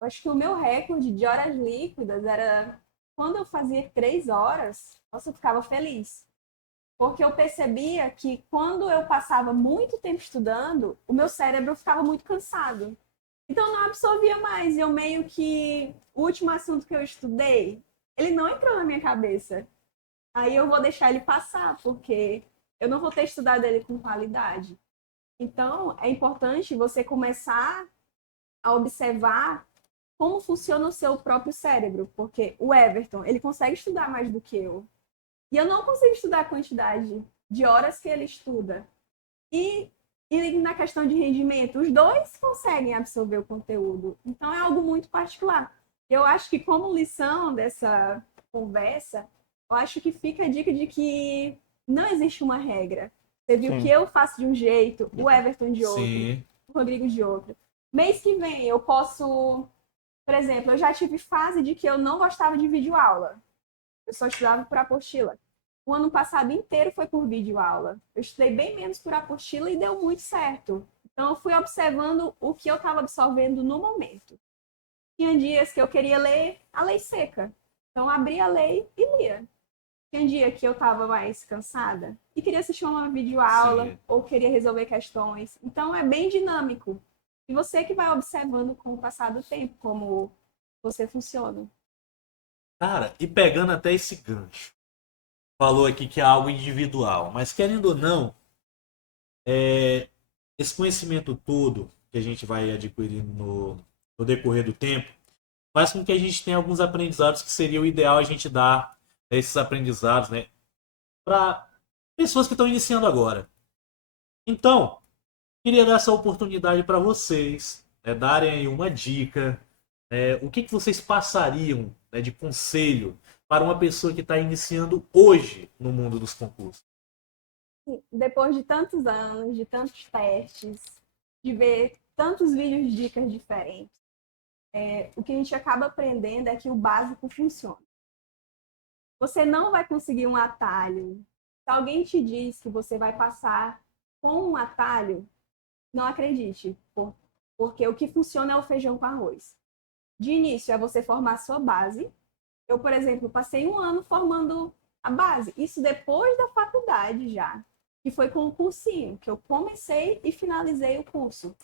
Eu acho que o meu recorde de horas líquidas era quando eu fazia 3 horas, nossa, eu ficava feliz. Porque eu percebia que quando eu passava muito tempo estudando, o meu cérebro ficava muito cansado. Então eu não absorvia mais. Eu meio que o último assunto que eu estudei, ele não entrou na minha cabeça. Aí eu vou deixar ele passar, porque eu não vou ter estudado ele com qualidade. Então, é importante você começar a observar como funciona o seu próprio cérebro, porque o Everton, ele consegue estudar mais do que eu. E eu não consigo estudar a quantidade de horas que ele estuda. E na questão de rendimento, os dois conseguem absorver o conteúdo. Então, é algo muito particular. Eu acho que, como lição dessa conversa, eu acho que fica a dica de que não existe uma regra. Você viu Sim. que eu faço de um jeito, o Everton de outro, Sim. o Rodrigo de outro. Mês que vem eu posso, por exemplo, eu já tive fase de que eu não gostava de videoaula. Eu só estudava por apostila. O ano passado inteiro foi por videoaula. Eu estudei bem menos por apostila e deu muito certo. Então eu fui observando o que eu estava absorvendo no momento. Tinha dias que eu queria ler a lei seca. Então eu abria a lei e lia. Tinha dia que eu estava mais cansada e queria assistir uma videoaula Sim. ou queria resolver questões. Então é bem dinâmico. E você que vai observando com o passar do tempo como você funciona. Cara, e pegando até esse gancho, falou aqui que é algo individual, mas querendo ou não, esse conhecimento todo que a gente vai adquirindo no decorrer do tempo faz com que a gente tenha alguns aprendizados que seria o ideal a gente dar, né, esses aprendizados, né, para pessoas que estão iniciando agora. Então, queria dar essa oportunidade para vocês, né, darem aí uma dica, o que vocês passariam, né, de conselho para uma pessoa que está iniciando hoje no mundo dos concursos. Depois de tantos anos, de tantos testes, de ver tantos vídeos de dicas diferentes, o que a gente acaba aprendendo é que o básico funciona. Você não vai conseguir um atalho. Se alguém te diz que você vai passar com um atalho, não acredite, porque o que funciona é o feijão com arroz. De início, é você formar a sua base. Eu, por exemplo, passei um ano formando a base. Isso depois da faculdade já, que foi com o cursinho, que eu comecei e finalizei o curso.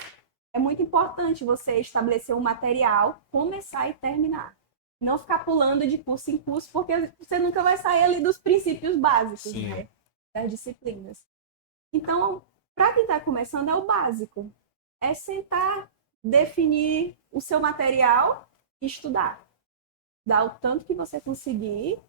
É muito importante você estabelecer um material, começar e terminar. Não ficar pulando de curso em curso, porque você nunca vai sair ali dos princípios básicos, Sim. né? Das disciplinas. Então, para quem está começando, é o básico. É sentar, definir o seu material e estudar. Dar o tanto que você conseguir,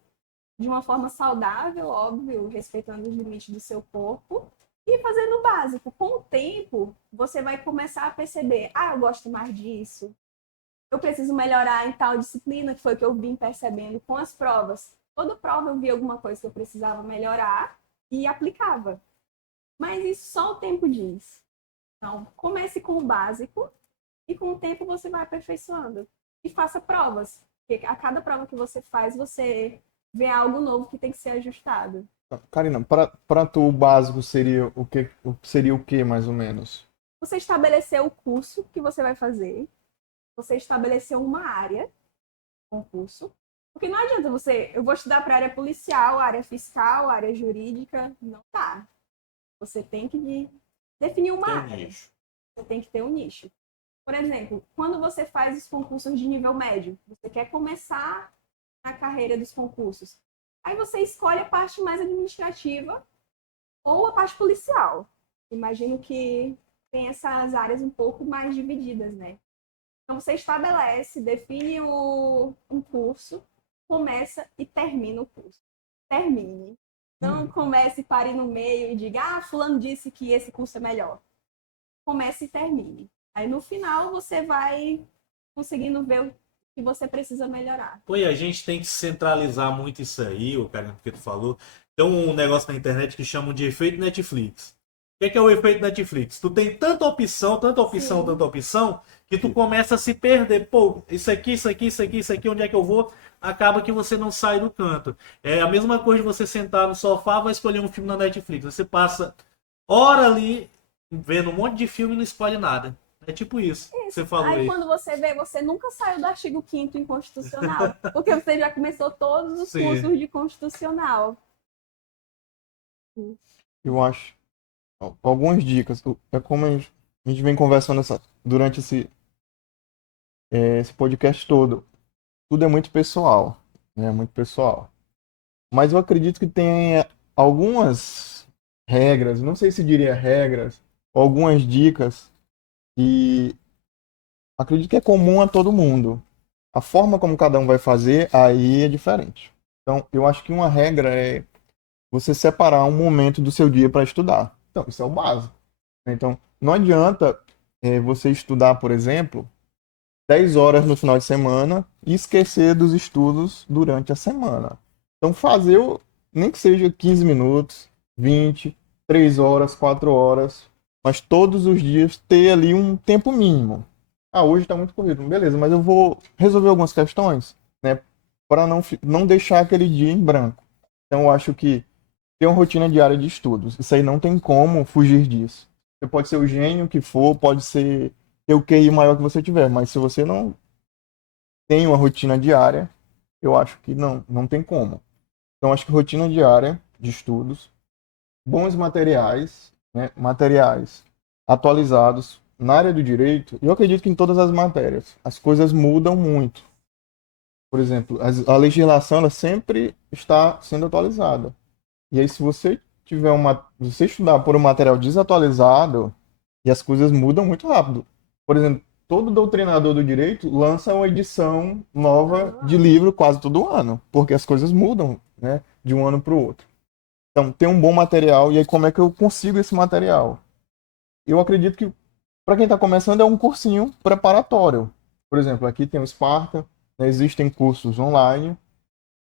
de uma forma saudável, óbvio, respeitando os limites do seu corpo, e fazendo o básico. Com o tempo, você vai começar a perceber, eu gosto mais disso, eu preciso melhorar em tal disciplina, que foi o que eu vim percebendo com as provas. Toda prova eu via alguma coisa que eu precisava melhorar e aplicava. Mas isso só o tempo diz. Então, comece com o básico e com o tempo você vai aperfeiçoando. E faça provas. Porque a cada prova que você faz, você vê algo novo que tem que ser ajustado. Karina, para tu o básico seria o que seria o que mais ou menos? Você estabeleceu o curso que você vai fazer. Você estabeleceu uma área, concurso. Porque não adianta eu vou estudar para a área policial, área fiscal, área jurídica. Não dá. Você tem que definir uma área. Você tem que ter um nicho. Por exemplo, quando você faz os concursos de nível médio, você quer começar na carreira dos concursos. Aí você escolhe a parte mais administrativa ou a parte policial. Imagino que tem essas áreas um pouco mais divididas, né? Então você estabelece, define um curso, começa e termina o curso. Termine. Não comece, pare no meio e diga, fulano disse que esse curso é melhor. Comece e termine. Aí no final você vai conseguindo ver o que você precisa melhorar. Pô, e a gente tem que centralizar muito isso aí, o cara que tu falou. Tem um negócio na internet que chamam de efeito Netflix. O que é o efeito Netflix? Tu tem tanta opção, Sim. tanta opção, que tu começa a se perder. Pô, isso aqui, onde é que eu vou? Acaba que você não sai do canto. É a mesma coisa de você sentar no sofá, vai escolher um filme na Netflix. Você passa hora ali vendo um monte de filme e não escolhe nada. É tipo isso. Você falou Aí aí. quando você vê, você nunca saiu do artigo 5º inconstitucional, porque você já começou todos os Sim. cursos de constitucional. Eu acho algumas dicas. É como a gente vem conversando durante esse podcast todo. Tudo é muito pessoal, né? Muito pessoal. Mas eu acredito que tem algumas regras, não sei se diria regras, algumas dicas que acredito que é comum a todo mundo. A forma como cada um vai fazer aí é diferente. Então, eu acho que uma regra é você separar um momento do seu dia para estudar. Então, isso é o básico. Então, não adianta você estudar, por exemplo, 10 horas no final de semana e esquecer dos estudos durante a semana. Então, nem que seja 15 minutos, 20, 3 horas, 4 horas, mas todos os dias ter ali um tempo mínimo. Ah, hoje está muito corrido. Beleza, mas eu vou resolver algumas questões, né, para não deixar aquele dia em branco. Então, eu acho que ter uma rotina diária de estudos, isso aí não tem como fugir disso. Você pode ser o gênio que for, pode ser ter o QI maior que você tiver, mas se você não tem uma rotina diária, eu acho que não tem como. Então, acho que rotina diária de estudos, bons materiais, né, materiais atualizados na área do direito, eu acredito que em todas as matérias, as coisas mudam muito. Por exemplo, a legislação ela sempre está sendo atualizada. E aí, se você se você estudar por um material desatualizado, e as coisas mudam muito rápido. Por exemplo, todo doutrinador do direito lança uma edição nova de livro quase todo ano, porque as coisas mudam, né, de um ano para o outro. Então, tem um bom material, e aí como é que eu consigo esse material? Eu acredito que, para quem está começando, é um cursinho preparatório. Por exemplo, aqui tem o Sparta, né, existem cursos online.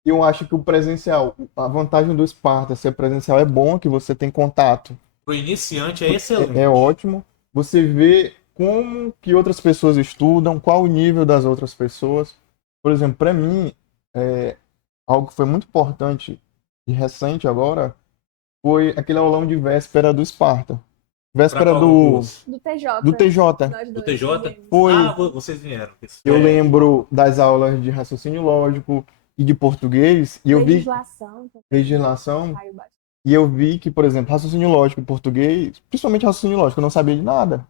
Eu acho que o presencial, a vantagem do Sparta ser presencial é bom, que você tem contato. Pro iniciante é excelente. É ótimo. Você vê como que outras pessoas estudam, qual o nível das outras pessoas. Por exemplo, para mim, algo que foi muito importante e recente agora foi aquele aulão de véspera do Sparta. Véspera Pra qual do, concurso? Do TJ. do TJ. Nós Do dois TJ? fizemos. Foi. Ah, vocês vieram. Eu lembro das aulas de raciocínio lógico e de português, e eu vi Legislação. também. legislação. Caiu bastante. E eu vi que, por exemplo, raciocínio lógico em português, principalmente raciocínio lógico, eu não sabia de nada.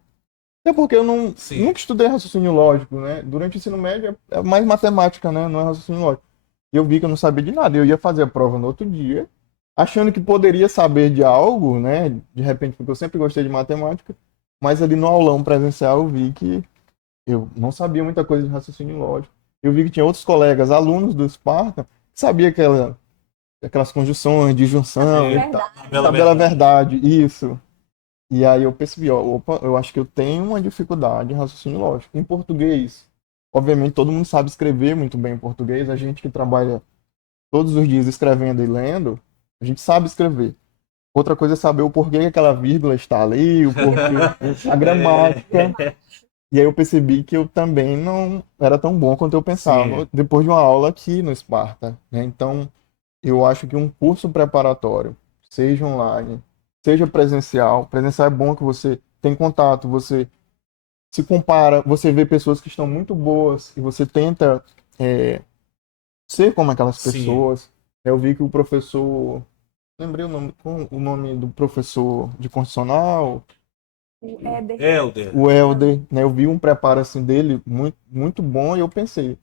Até porque eu Sim. nunca estudei raciocínio lógico, né? Durante o ensino médio é mais matemática, né? Não é raciocínio lógico. E eu vi que eu não sabia de nada. Eu ia fazer a prova no outro dia, achando que poderia saber de algo, né? De repente, porque eu sempre gostei de matemática. Mas ali no aulão presencial eu vi que eu não sabia muita coisa de raciocínio lógico. Eu vi que tinha outros colegas, alunos do Sparta, que sabiam aquelas conjunções, disjunção e tal. Tabela verdade, isso. E aí eu percebi, ó, opa, eu acho que eu tenho uma dificuldade em raciocínio lógico. Em português, obviamente todo mundo sabe escrever muito bem em português, a gente que trabalha todos os dias escrevendo e lendo, a gente sabe escrever. Outra coisa é saber o porquê que aquela vírgula está ali, o porquê, a gramática. E aí eu percebi que eu também não era tão bom quanto eu pensava, Sim. depois de uma aula aqui no Sparta, né? Então, eu acho que um curso preparatório, seja online, seja presencial é bom que você tem contato, você se compara, você vê pessoas que estão muito boas e você tenta ser como aquelas Sim. pessoas. Eu vi que o professor, lembrei o nome do professor de constitucional, O Éder. o Helder, né? Eu vi um preparo assim dele muito, muito bom e eu pensei,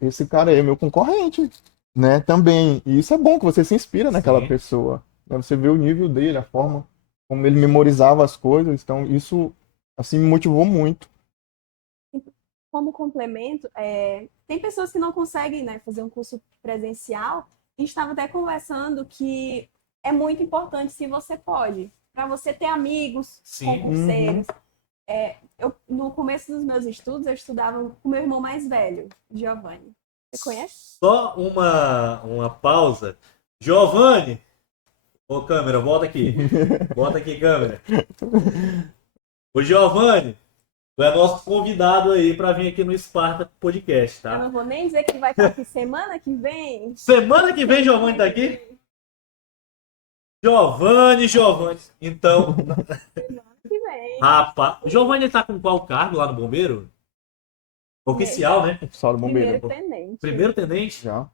esse cara aí é meu concorrente, né? Também. E isso é bom que você se inspira naquela Sim. pessoa, né? Você vê o nível dele, a forma como ele memorizava as coisas, então isso assim me motivou muito. Como complemento, tem pessoas que não conseguem, né, fazer um curso presencial. A gente estava até conversando que é muito importante, se você pode, para você ter amigos, Sim. concurseiros. No começo dos meus estudos, eu estudava com meu irmão mais velho, Giovanni. Você conhece? Só uma pausa. Giovanni! Ô, câmera, volta aqui. Volta aqui, câmera. Ô, Giovanni, tu é nosso convidado aí pra vir aqui no Sparta Podcast, Eu tá? não vou nem dizer que vai estar aqui semana que vem. Semana que vem, Giovanni tá aqui? Giovanni. Então, Semana que vem. rapaz, o Giovanni tá com qual cargo lá no Bombeiro? Oficial, né? Só do bombeiro. Primeiro tenente. Primeiro tenente? Já.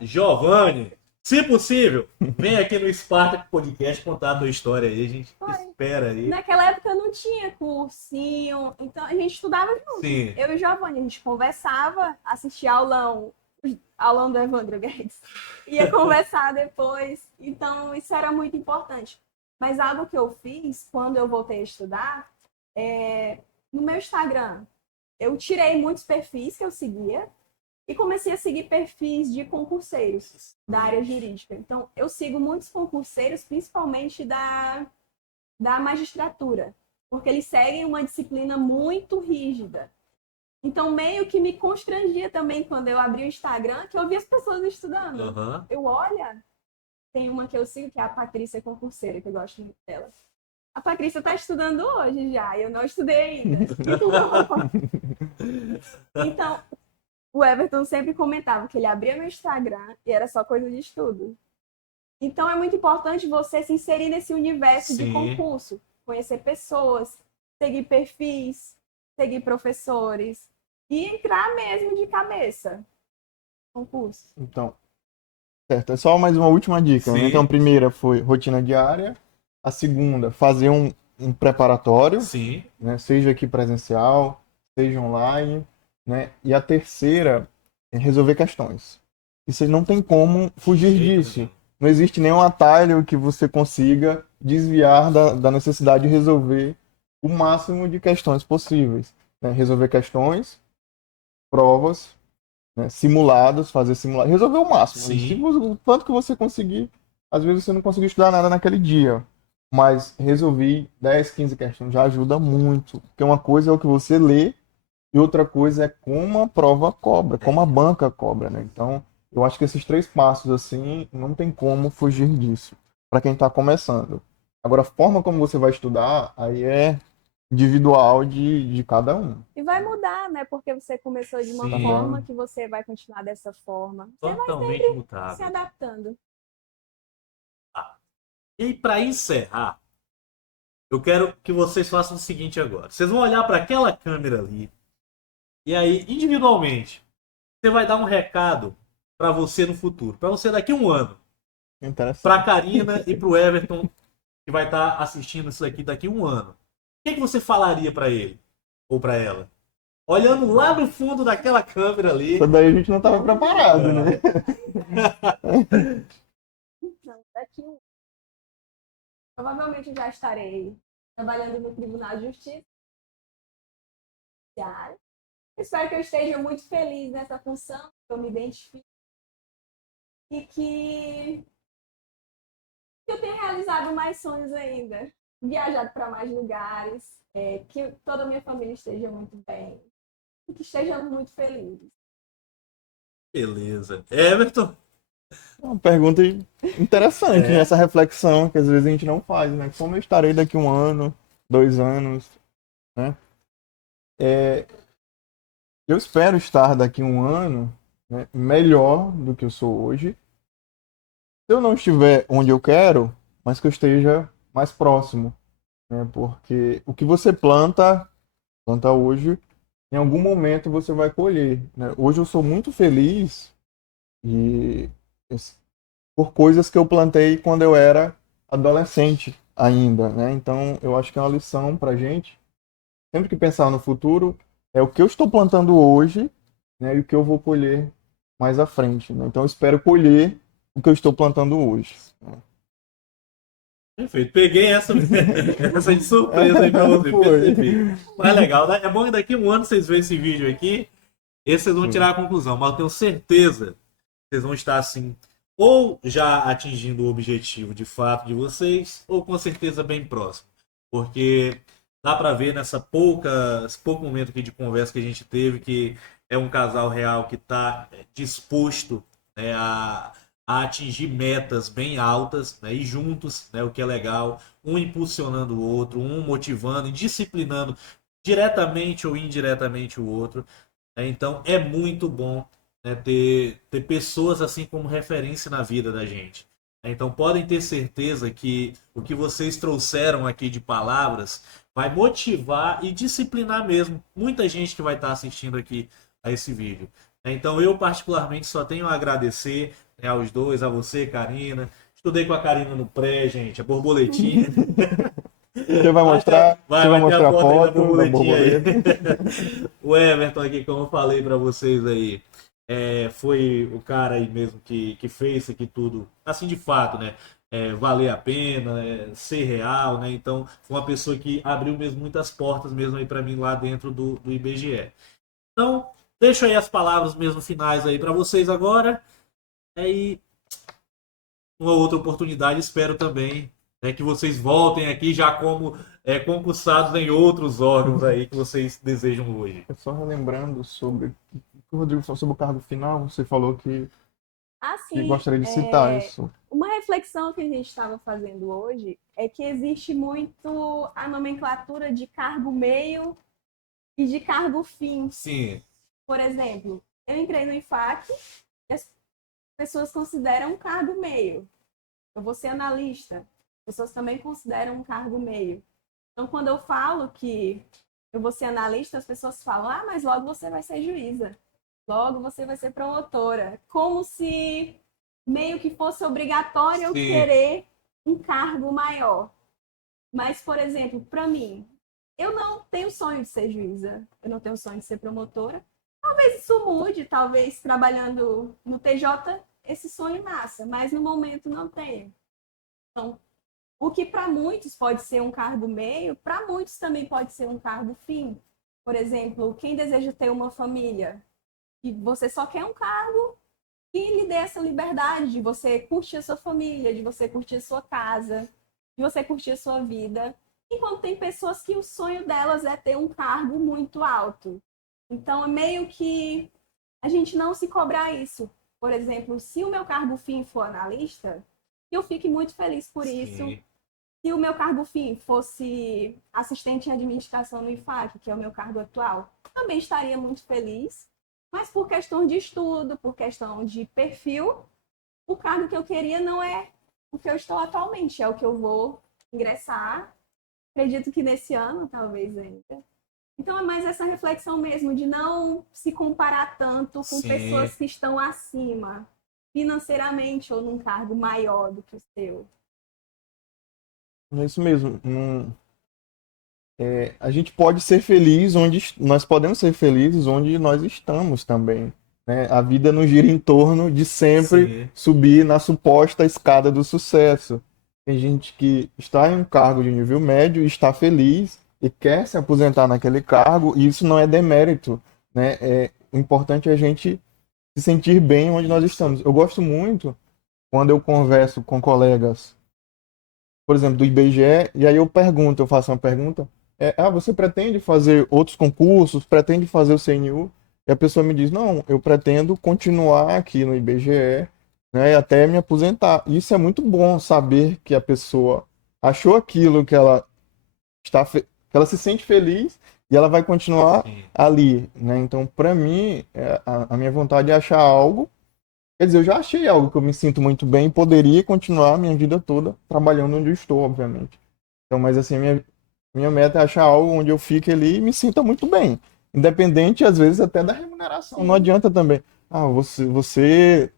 Giovanni, Se possível, vem aqui no Spartak Podcast contar a tua história aí, a gente espera aí. Naquela época não tinha cursinho, então a gente estudava junto. Sim. Eu e Giovanni, a gente conversava, assistia aulão do Evandro Guedes. Ia conversar depois. Então, isso era muito importante. Mas algo que eu fiz quando eu voltei a estudar, no meu Instagram, eu tirei muitos perfis que eu seguia e comecei a seguir perfis de concurseiros da área jurídica. Então, eu sigo muitos concurseiros, principalmente da magistratura, porque eles seguem uma disciplina muito rígida. Então, meio que me constrangia também quando eu abri o Instagram, que eu via as pessoas estudando. Uhum. Eu, olha, tem uma que eu sigo, que é a Patrícia Concurseira, que eu gosto muito dela. A Patrícia está estudando hoje já, eu não estudei ainda. Então, o Everton sempre comentava que ele abria meu Instagram e era só coisa de estudo. Então, é muito importante você se inserir nesse universo de concurso, conhecer pessoas, seguir perfis, seguir professores e entrar mesmo de cabeça no concurso. Então, certo. É só mais uma última dica, né? Então, a primeira foi rotina diária. A segunda, fazer um preparatório, né? Seja aqui presencial, seja online, né? E a terceira é resolver questões. E você não tem como fugir disso. Não existe nenhum atalho que você consiga desviar da necessidade de resolver o máximo de questões possíveis, né? Resolver questões, provas, né? Simulados, fazer simulados, resolver o máximo. O quanto que você conseguir, às vezes você não conseguiu estudar nada naquele dia, mas resolver 10, 15 questões já ajuda muito. Porque uma coisa é o que você lê e outra coisa é como a prova cobra, como a banca cobra, né? Então, eu acho que esses 3 passos, assim, não tem como fugir disso, para quem está começando. Agora, a forma como você vai estudar, aí é individual de cada um. E vai mudar, né? Porque você começou de uma forma que você vai continuar dessa forma. Você Totalmente vai sempre mutável. se adaptando. E para encerrar, eu quero que vocês façam o seguinte agora. Vocês vão olhar para aquela câmera ali e aí, individualmente, você vai dar um recado para você no futuro, para você daqui a um ano. Para a Karina e para o Everton, que vai estar assistindo isso aqui daqui a um ano. O que você falaria para ele ou para ela? Olhando lá no fundo daquela câmera ali. Isso daí a gente não estava preparado, né? Então, daqui um... Provavelmente eu já estarei trabalhando no Tribunal de Justiça. Espero que eu esteja muito feliz nessa função, que eu me identifique e que eu tenha realizado mais sonhos ainda, viajado para mais lugares, que toda a minha família esteja muito bem e que estejamos muito felizes. Beleza. Everton? Uma pergunta interessante, né? Essa reflexão que às vezes a gente não faz, né? Como eu estarei daqui 1 ano, 2 anos, né? Eu espero estar daqui 1 ano, né, melhor do que eu sou hoje. Se eu não estiver onde eu quero, mas que eu esteja mais próximo, né? Porque o que você planta hoje, em algum momento você vai colher, né? Hoje eu sou muito feliz por coisas que eu plantei quando eu era adolescente ainda, né? Então eu acho que é uma lição pra gente, sempre que pensar no futuro, é o que eu estou plantando hoje, né, e o que eu vou colher mais à frente, né? Então eu espero colher o que eu estou plantando hoje. Perfeito. Peguei essa de surpresa aí pra você perceber. Mas é legal, né? É bom que daqui a um ano vocês verem esse vídeo aqui e vocês vão tirar a conclusão. Mas eu tenho certeza que vocês vão estar assim, ou já atingindo o objetivo de fato de vocês, ou com certeza bem próximo. Porque dá pra ver esse pouco momento aqui de conversa que a gente teve, que é um casal real que está disposto, né, a atingir metas bem altas, né, e juntos, né, o que é legal, um impulsionando o outro, um motivando e disciplinando diretamente ou indiretamente o outro. Né? Então é muito bom, né, ter pessoas assim como referência na vida da gente. Então podem ter certeza que o que vocês trouxeram aqui de palavras vai motivar e disciplinar mesmo muita gente que vai estar assistindo aqui a esse vídeo. Então eu particularmente só tenho a agradecer né, aos dois, a você, Karina. Estudei com a Karina no pré, gente, a borboletinha. Você vai mostrar, Vai, você vai vai ter a mostrar a foto aí da foto da borboletinha aí. borboleta. O Everton aqui, como eu falei pra vocês aí, foi o cara aí mesmo que fez isso aqui tudo, assim de fato, né? Valer a pena, ser real, né? Então, foi uma pessoa que abriu mesmo muitas portas mesmo aí pra mim lá dentro do IBGE. Então, deixo aí as palavras mesmo finais aí pra vocês agora. E uma outra oportunidade, espero também, né, que vocês voltem aqui já como concursados em outros órgãos aí que vocês desejam hoje. Só relembrando sobre o Rodrigo falou sobre o cargo final, você falou que Assim, gostaria de citar isso. uma reflexão que a gente estava fazendo hoje é que existe muito a nomenclatura de cargo meio e de cargo fim. Sim. Por exemplo, eu entrei no IFAC e as pessoas consideram um cargo meio. Eu vou ser analista, as pessoas também consideram um cargo meio. Então, quando eu falo que eu vou ser analista, as pessoas falam, mas logo você vai ser juíza, logo você vai ser promotora. Como se meio que fosse obrigatório eu Sim. querer um cargo maior. Mas, por exemplo, para mim, eu não tenho sonho de ser juíza, eu não tenho sonho de ser promotora. Talvez isso mude, talvez trabalhando no TJ esse sonho nasça, mas no momento não tenho. Então, o que para muitos pode ser um cargo meio, para muitos também pode ser um cargo fim. Por exemplo, quem deseja ter uma família e você só quer um cargo que lhe dê essa liberdade de você curtir a sua família, de você curtir a sua casa, de você curtir a sua vida. Enquanto tem pessoas que o sonho delas é ter um cargo muito alto. Então, é meio que a gente não se cobrar isso. Por exemplo, se o meu cargo fim for analista, eu fique muito feliz por isso. Sim. Se o meu cargo fim fosse assistente em administração no IFAC, que é o meu cargo atual, também estaria muito feliz. Mas por questão de estudo, por questão de perfil, o cargo que eu queria não é o que eu estou atualmente, é o que eu vou ingressar. Acredito que nesse ano, talvez ainda. Então é mais essa reflexão mesmo de não se comparar tanto com Sim. pessoas que estão acima, financeiramente ou num cargo maior do que o seu. É isso mesmo. A gente pode ser feliz onde nós podemos ser felizes onde nós estamos também, né? A vida não gira em torno de sempre Sim. subir na suposta escada do sucesso. Tem gente que está em um cargo de nível médio e está feliz e quer se aposentar naquele cargo, e isso não é demérito, né? O importante é a gente se sentir bem onde nós estamos. Eu gosto muito quando eu converso com colegas, por exemplo, do IBGE, e aí eu faço uma pergunta, você pretende fazer outros concursos, pretende fazer o CNU? E a pessoa me diz, não, eu pretendo continuar aqui no IBGE, né, até me aposentar. Isso é muito bom saber que a pessoa achou aquilo que que ela se sente feliz e ela vai continuar Sim. ali, né? Então, para mim, a minha vontade é achar algo. Quer dizer, eu já achei algo que eu me sinto muito bem e poderia continuar a minha vida toda trabalhando onde eu estou, obviamente. Então, mas assim, minha meta é achar algo onde eu fique ali e me sinta muito bem. Independente, às vezes, até da remuneração. Sim. Não adianta também. Você,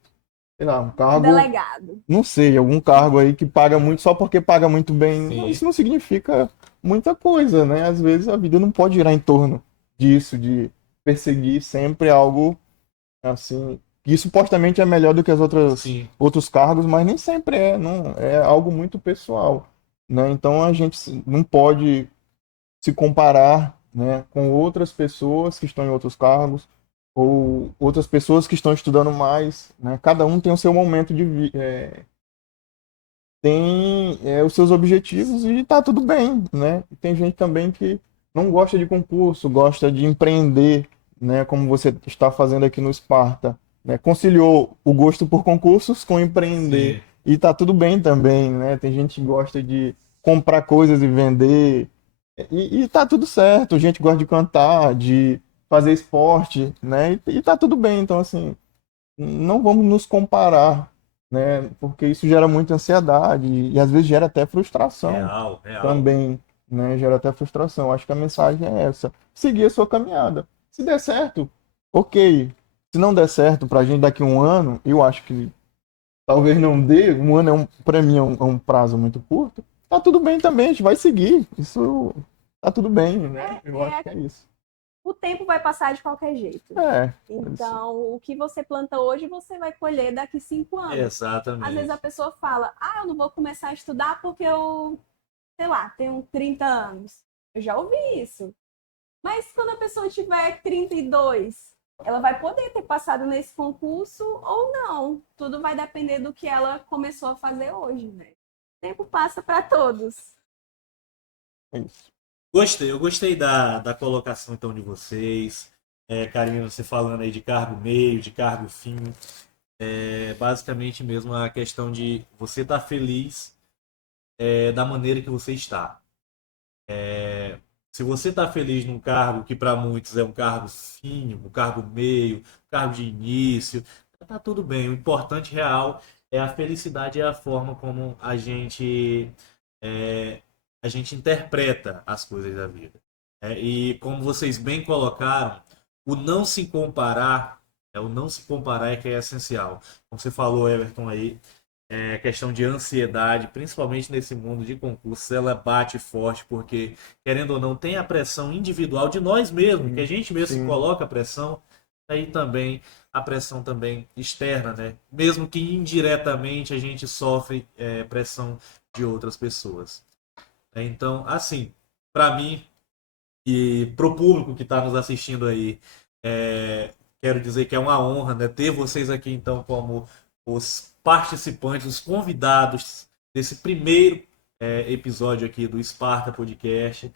sei lá, um cargo, Delegado. não sei, algum cargo aí que paga muito só porque paga muito bem. Sim. Isso não significa muita coisa, né? Às vezes a vida não pode girar em torno disso, de perseguir sempre algo assim, que supostamente é melhor do que Sim. outros cargos, mas nem sempre não, é algo muito pessoal, né? Então a gente não pode se comparar, né, com outras pessoas que estão em outros cargos ou outras pessoas que estão estudando mais, né? Cada um tem o seu momento tem os seus objetivos e tá tudo bem, né? Tem gente também que não gosta de concurso, gosta de empreender, né? Como você está fazendo aqui no Sparta, né? Conciliou o gosto por concursos com empreender Sim. e tá tudo bem também, né? Tem gente que gosta de comprar coisas e vender e tá tudo certo. Gente gosta de cantar, de fazer esporte, né? E tá tudo bem. Então assim, não vamos nos comparar, né? Porque isso gera muita ansiedade e às vezes gera até frustração Real, real. também, né? Gera até frustração. Acho que a mensagem é essa: seguir a sua caminhada. Se der certo, ok. Se não der certo pra gente daqui a um ano, eu acho que talvez não dê, um ano para mim é um prazo muito curto, tá tudo bem também, a gente vai seguir. Isso tá tudo bem, né? Eu acho que é isso. O tempo vai passar de qualquer jeito. É. Então, o que você planta hoje, você vai colher daqui 5 anos. Exatamente. Às vezes a pessoa fala, eu não vou começar a estudar porque eu, sei lá, tenho 30 anos. Eu já ouvi isso. Mas quando a pessoa tiver 32, ela vai poder ter passado nesse concurso ou não. Tudo vai depender do que ela começou a fazer hoje, né? O tempo passa para todos. É isso. Eu gostei da colocação então de vocês. Karina, você falando aí de cargo meio, de cargo fim. Basicamente mesmo a questão de você estar feliz da maneira que você está. Se você está feliz num cargo que para muitos é um cargo fim, um cargo meio, um cargo de início, tá tudo bem. O importante real é a felicidade e a forma como a gente interpreta as coisas da vida. E como vocês bem colocaram, o não se comparar, o não se comparar é que é essencial. Como você falou, Everton, aí, a questão de ansiedade, principalmente nesse mundo de concursos, ela bate forte, porque, querendo ou não, tem a pressão individual de nós mesmos, que a gente mesmo se coloca a pressão, aí também a pressão também externa, né? Mesmo que indiretamente a gente sofre pressão de outras pessoas. Então, assim, para mim e para o público que está nos assistindo aí, quero dizer que é uma honra, né, ter vocês aqui então como os participantes, os convidados desse primeiro episódio aqui do Sparta Podcast.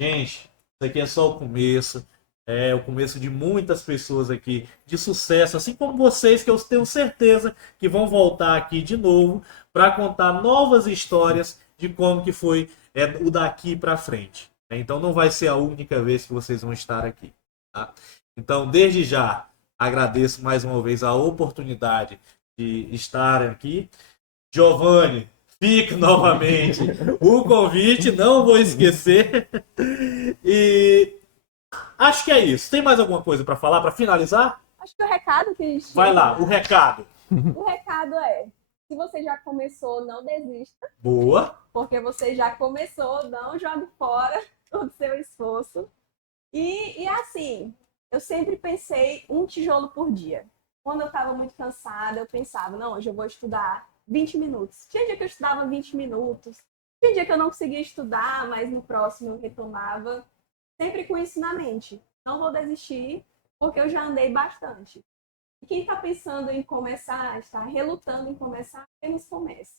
Gente, isso aqui é só o começo. É o começo de muitas pessoas aqui de sucesso, assim como vocês, que eu tenho certeza que vão voltar aqui de novo para contar novas histórias de como que foi o daqui para frente. Então não vai ser a única vez que vocês vão estar aqui. Tá? Então, desde já, agradeço mais uma vez a oportunidade de estar aqui. Giovanni, fica novamente o convite, não vou esquecer. E acho que é isso. Tem mais alguma coisa para falar, para finalizar? Acho que o recado que a gente Vai lá, o recado. O recado é, se você já começou, não desista. Boa. Porque você já começou, não jogue fora todo o seu esforço. E assim, eu sempre pensei um tijolo por dia. Quando eu estava muito cansada, eu pensava, não, hoje eu vou estudar 20 minutos. Tinha dia que eu estudava 20 minutos. Tinha dia que eu não conseguia estudar, mas no próximo eu retomava. Sempre com isso na mente. Não vou desistir, porque eu já andei bastante. E quem está pensando em começar, está relutando em começar, apenas comece.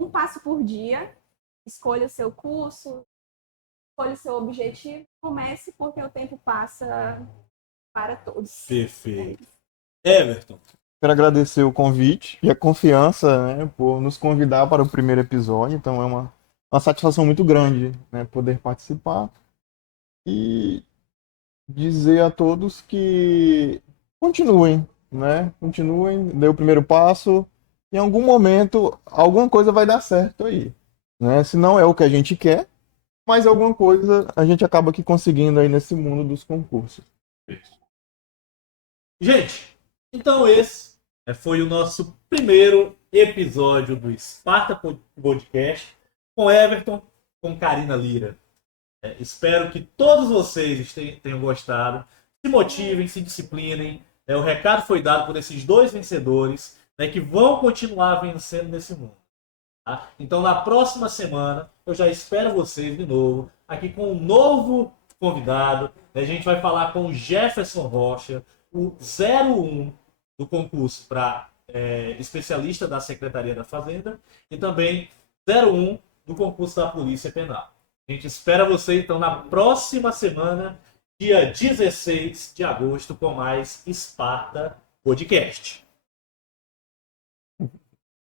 Um passo por dia, escolha o seu curso, escolha o seu objetivo, comece porque o tempo passa para todos. Perfeito. Everton. Quero agradecer o convite e a confiança, né, por nos convidar para o primeiro episódio. Então é uma satisfação muito grande, né, poder participar e dizer a todos que continuem, né? Continuem, dê o primeiro passo. Em algum momento, alguma coisa vai dar certo aí, né? Se não é o que a gente quer, mas alguma coisa a gente acaba aqui conseguindo aí nesse mundo dos concursos. Gente, então esse foi o nosso primeiro episódio do Sparta Podcast com Everton, com Karina Lira. Espero que todos vocês tenham gostado, se motivem, se disciplinem. O recado foi dado por esses dois vencedores, que vão continuar vencendo nesse mundo. Tá? Então, na próxima semana, eu já espero vocês de novo, aqui com um novo convidado. A gente vai falar com o Jefferson Rocha, o 01 do concurso para especialista da Secretaria da Fazenda e também 01 do concurso da Polícia Penal. A gente espera você, então, na próxima semana, dia 16 de agosto, com mais Sparta Podcast.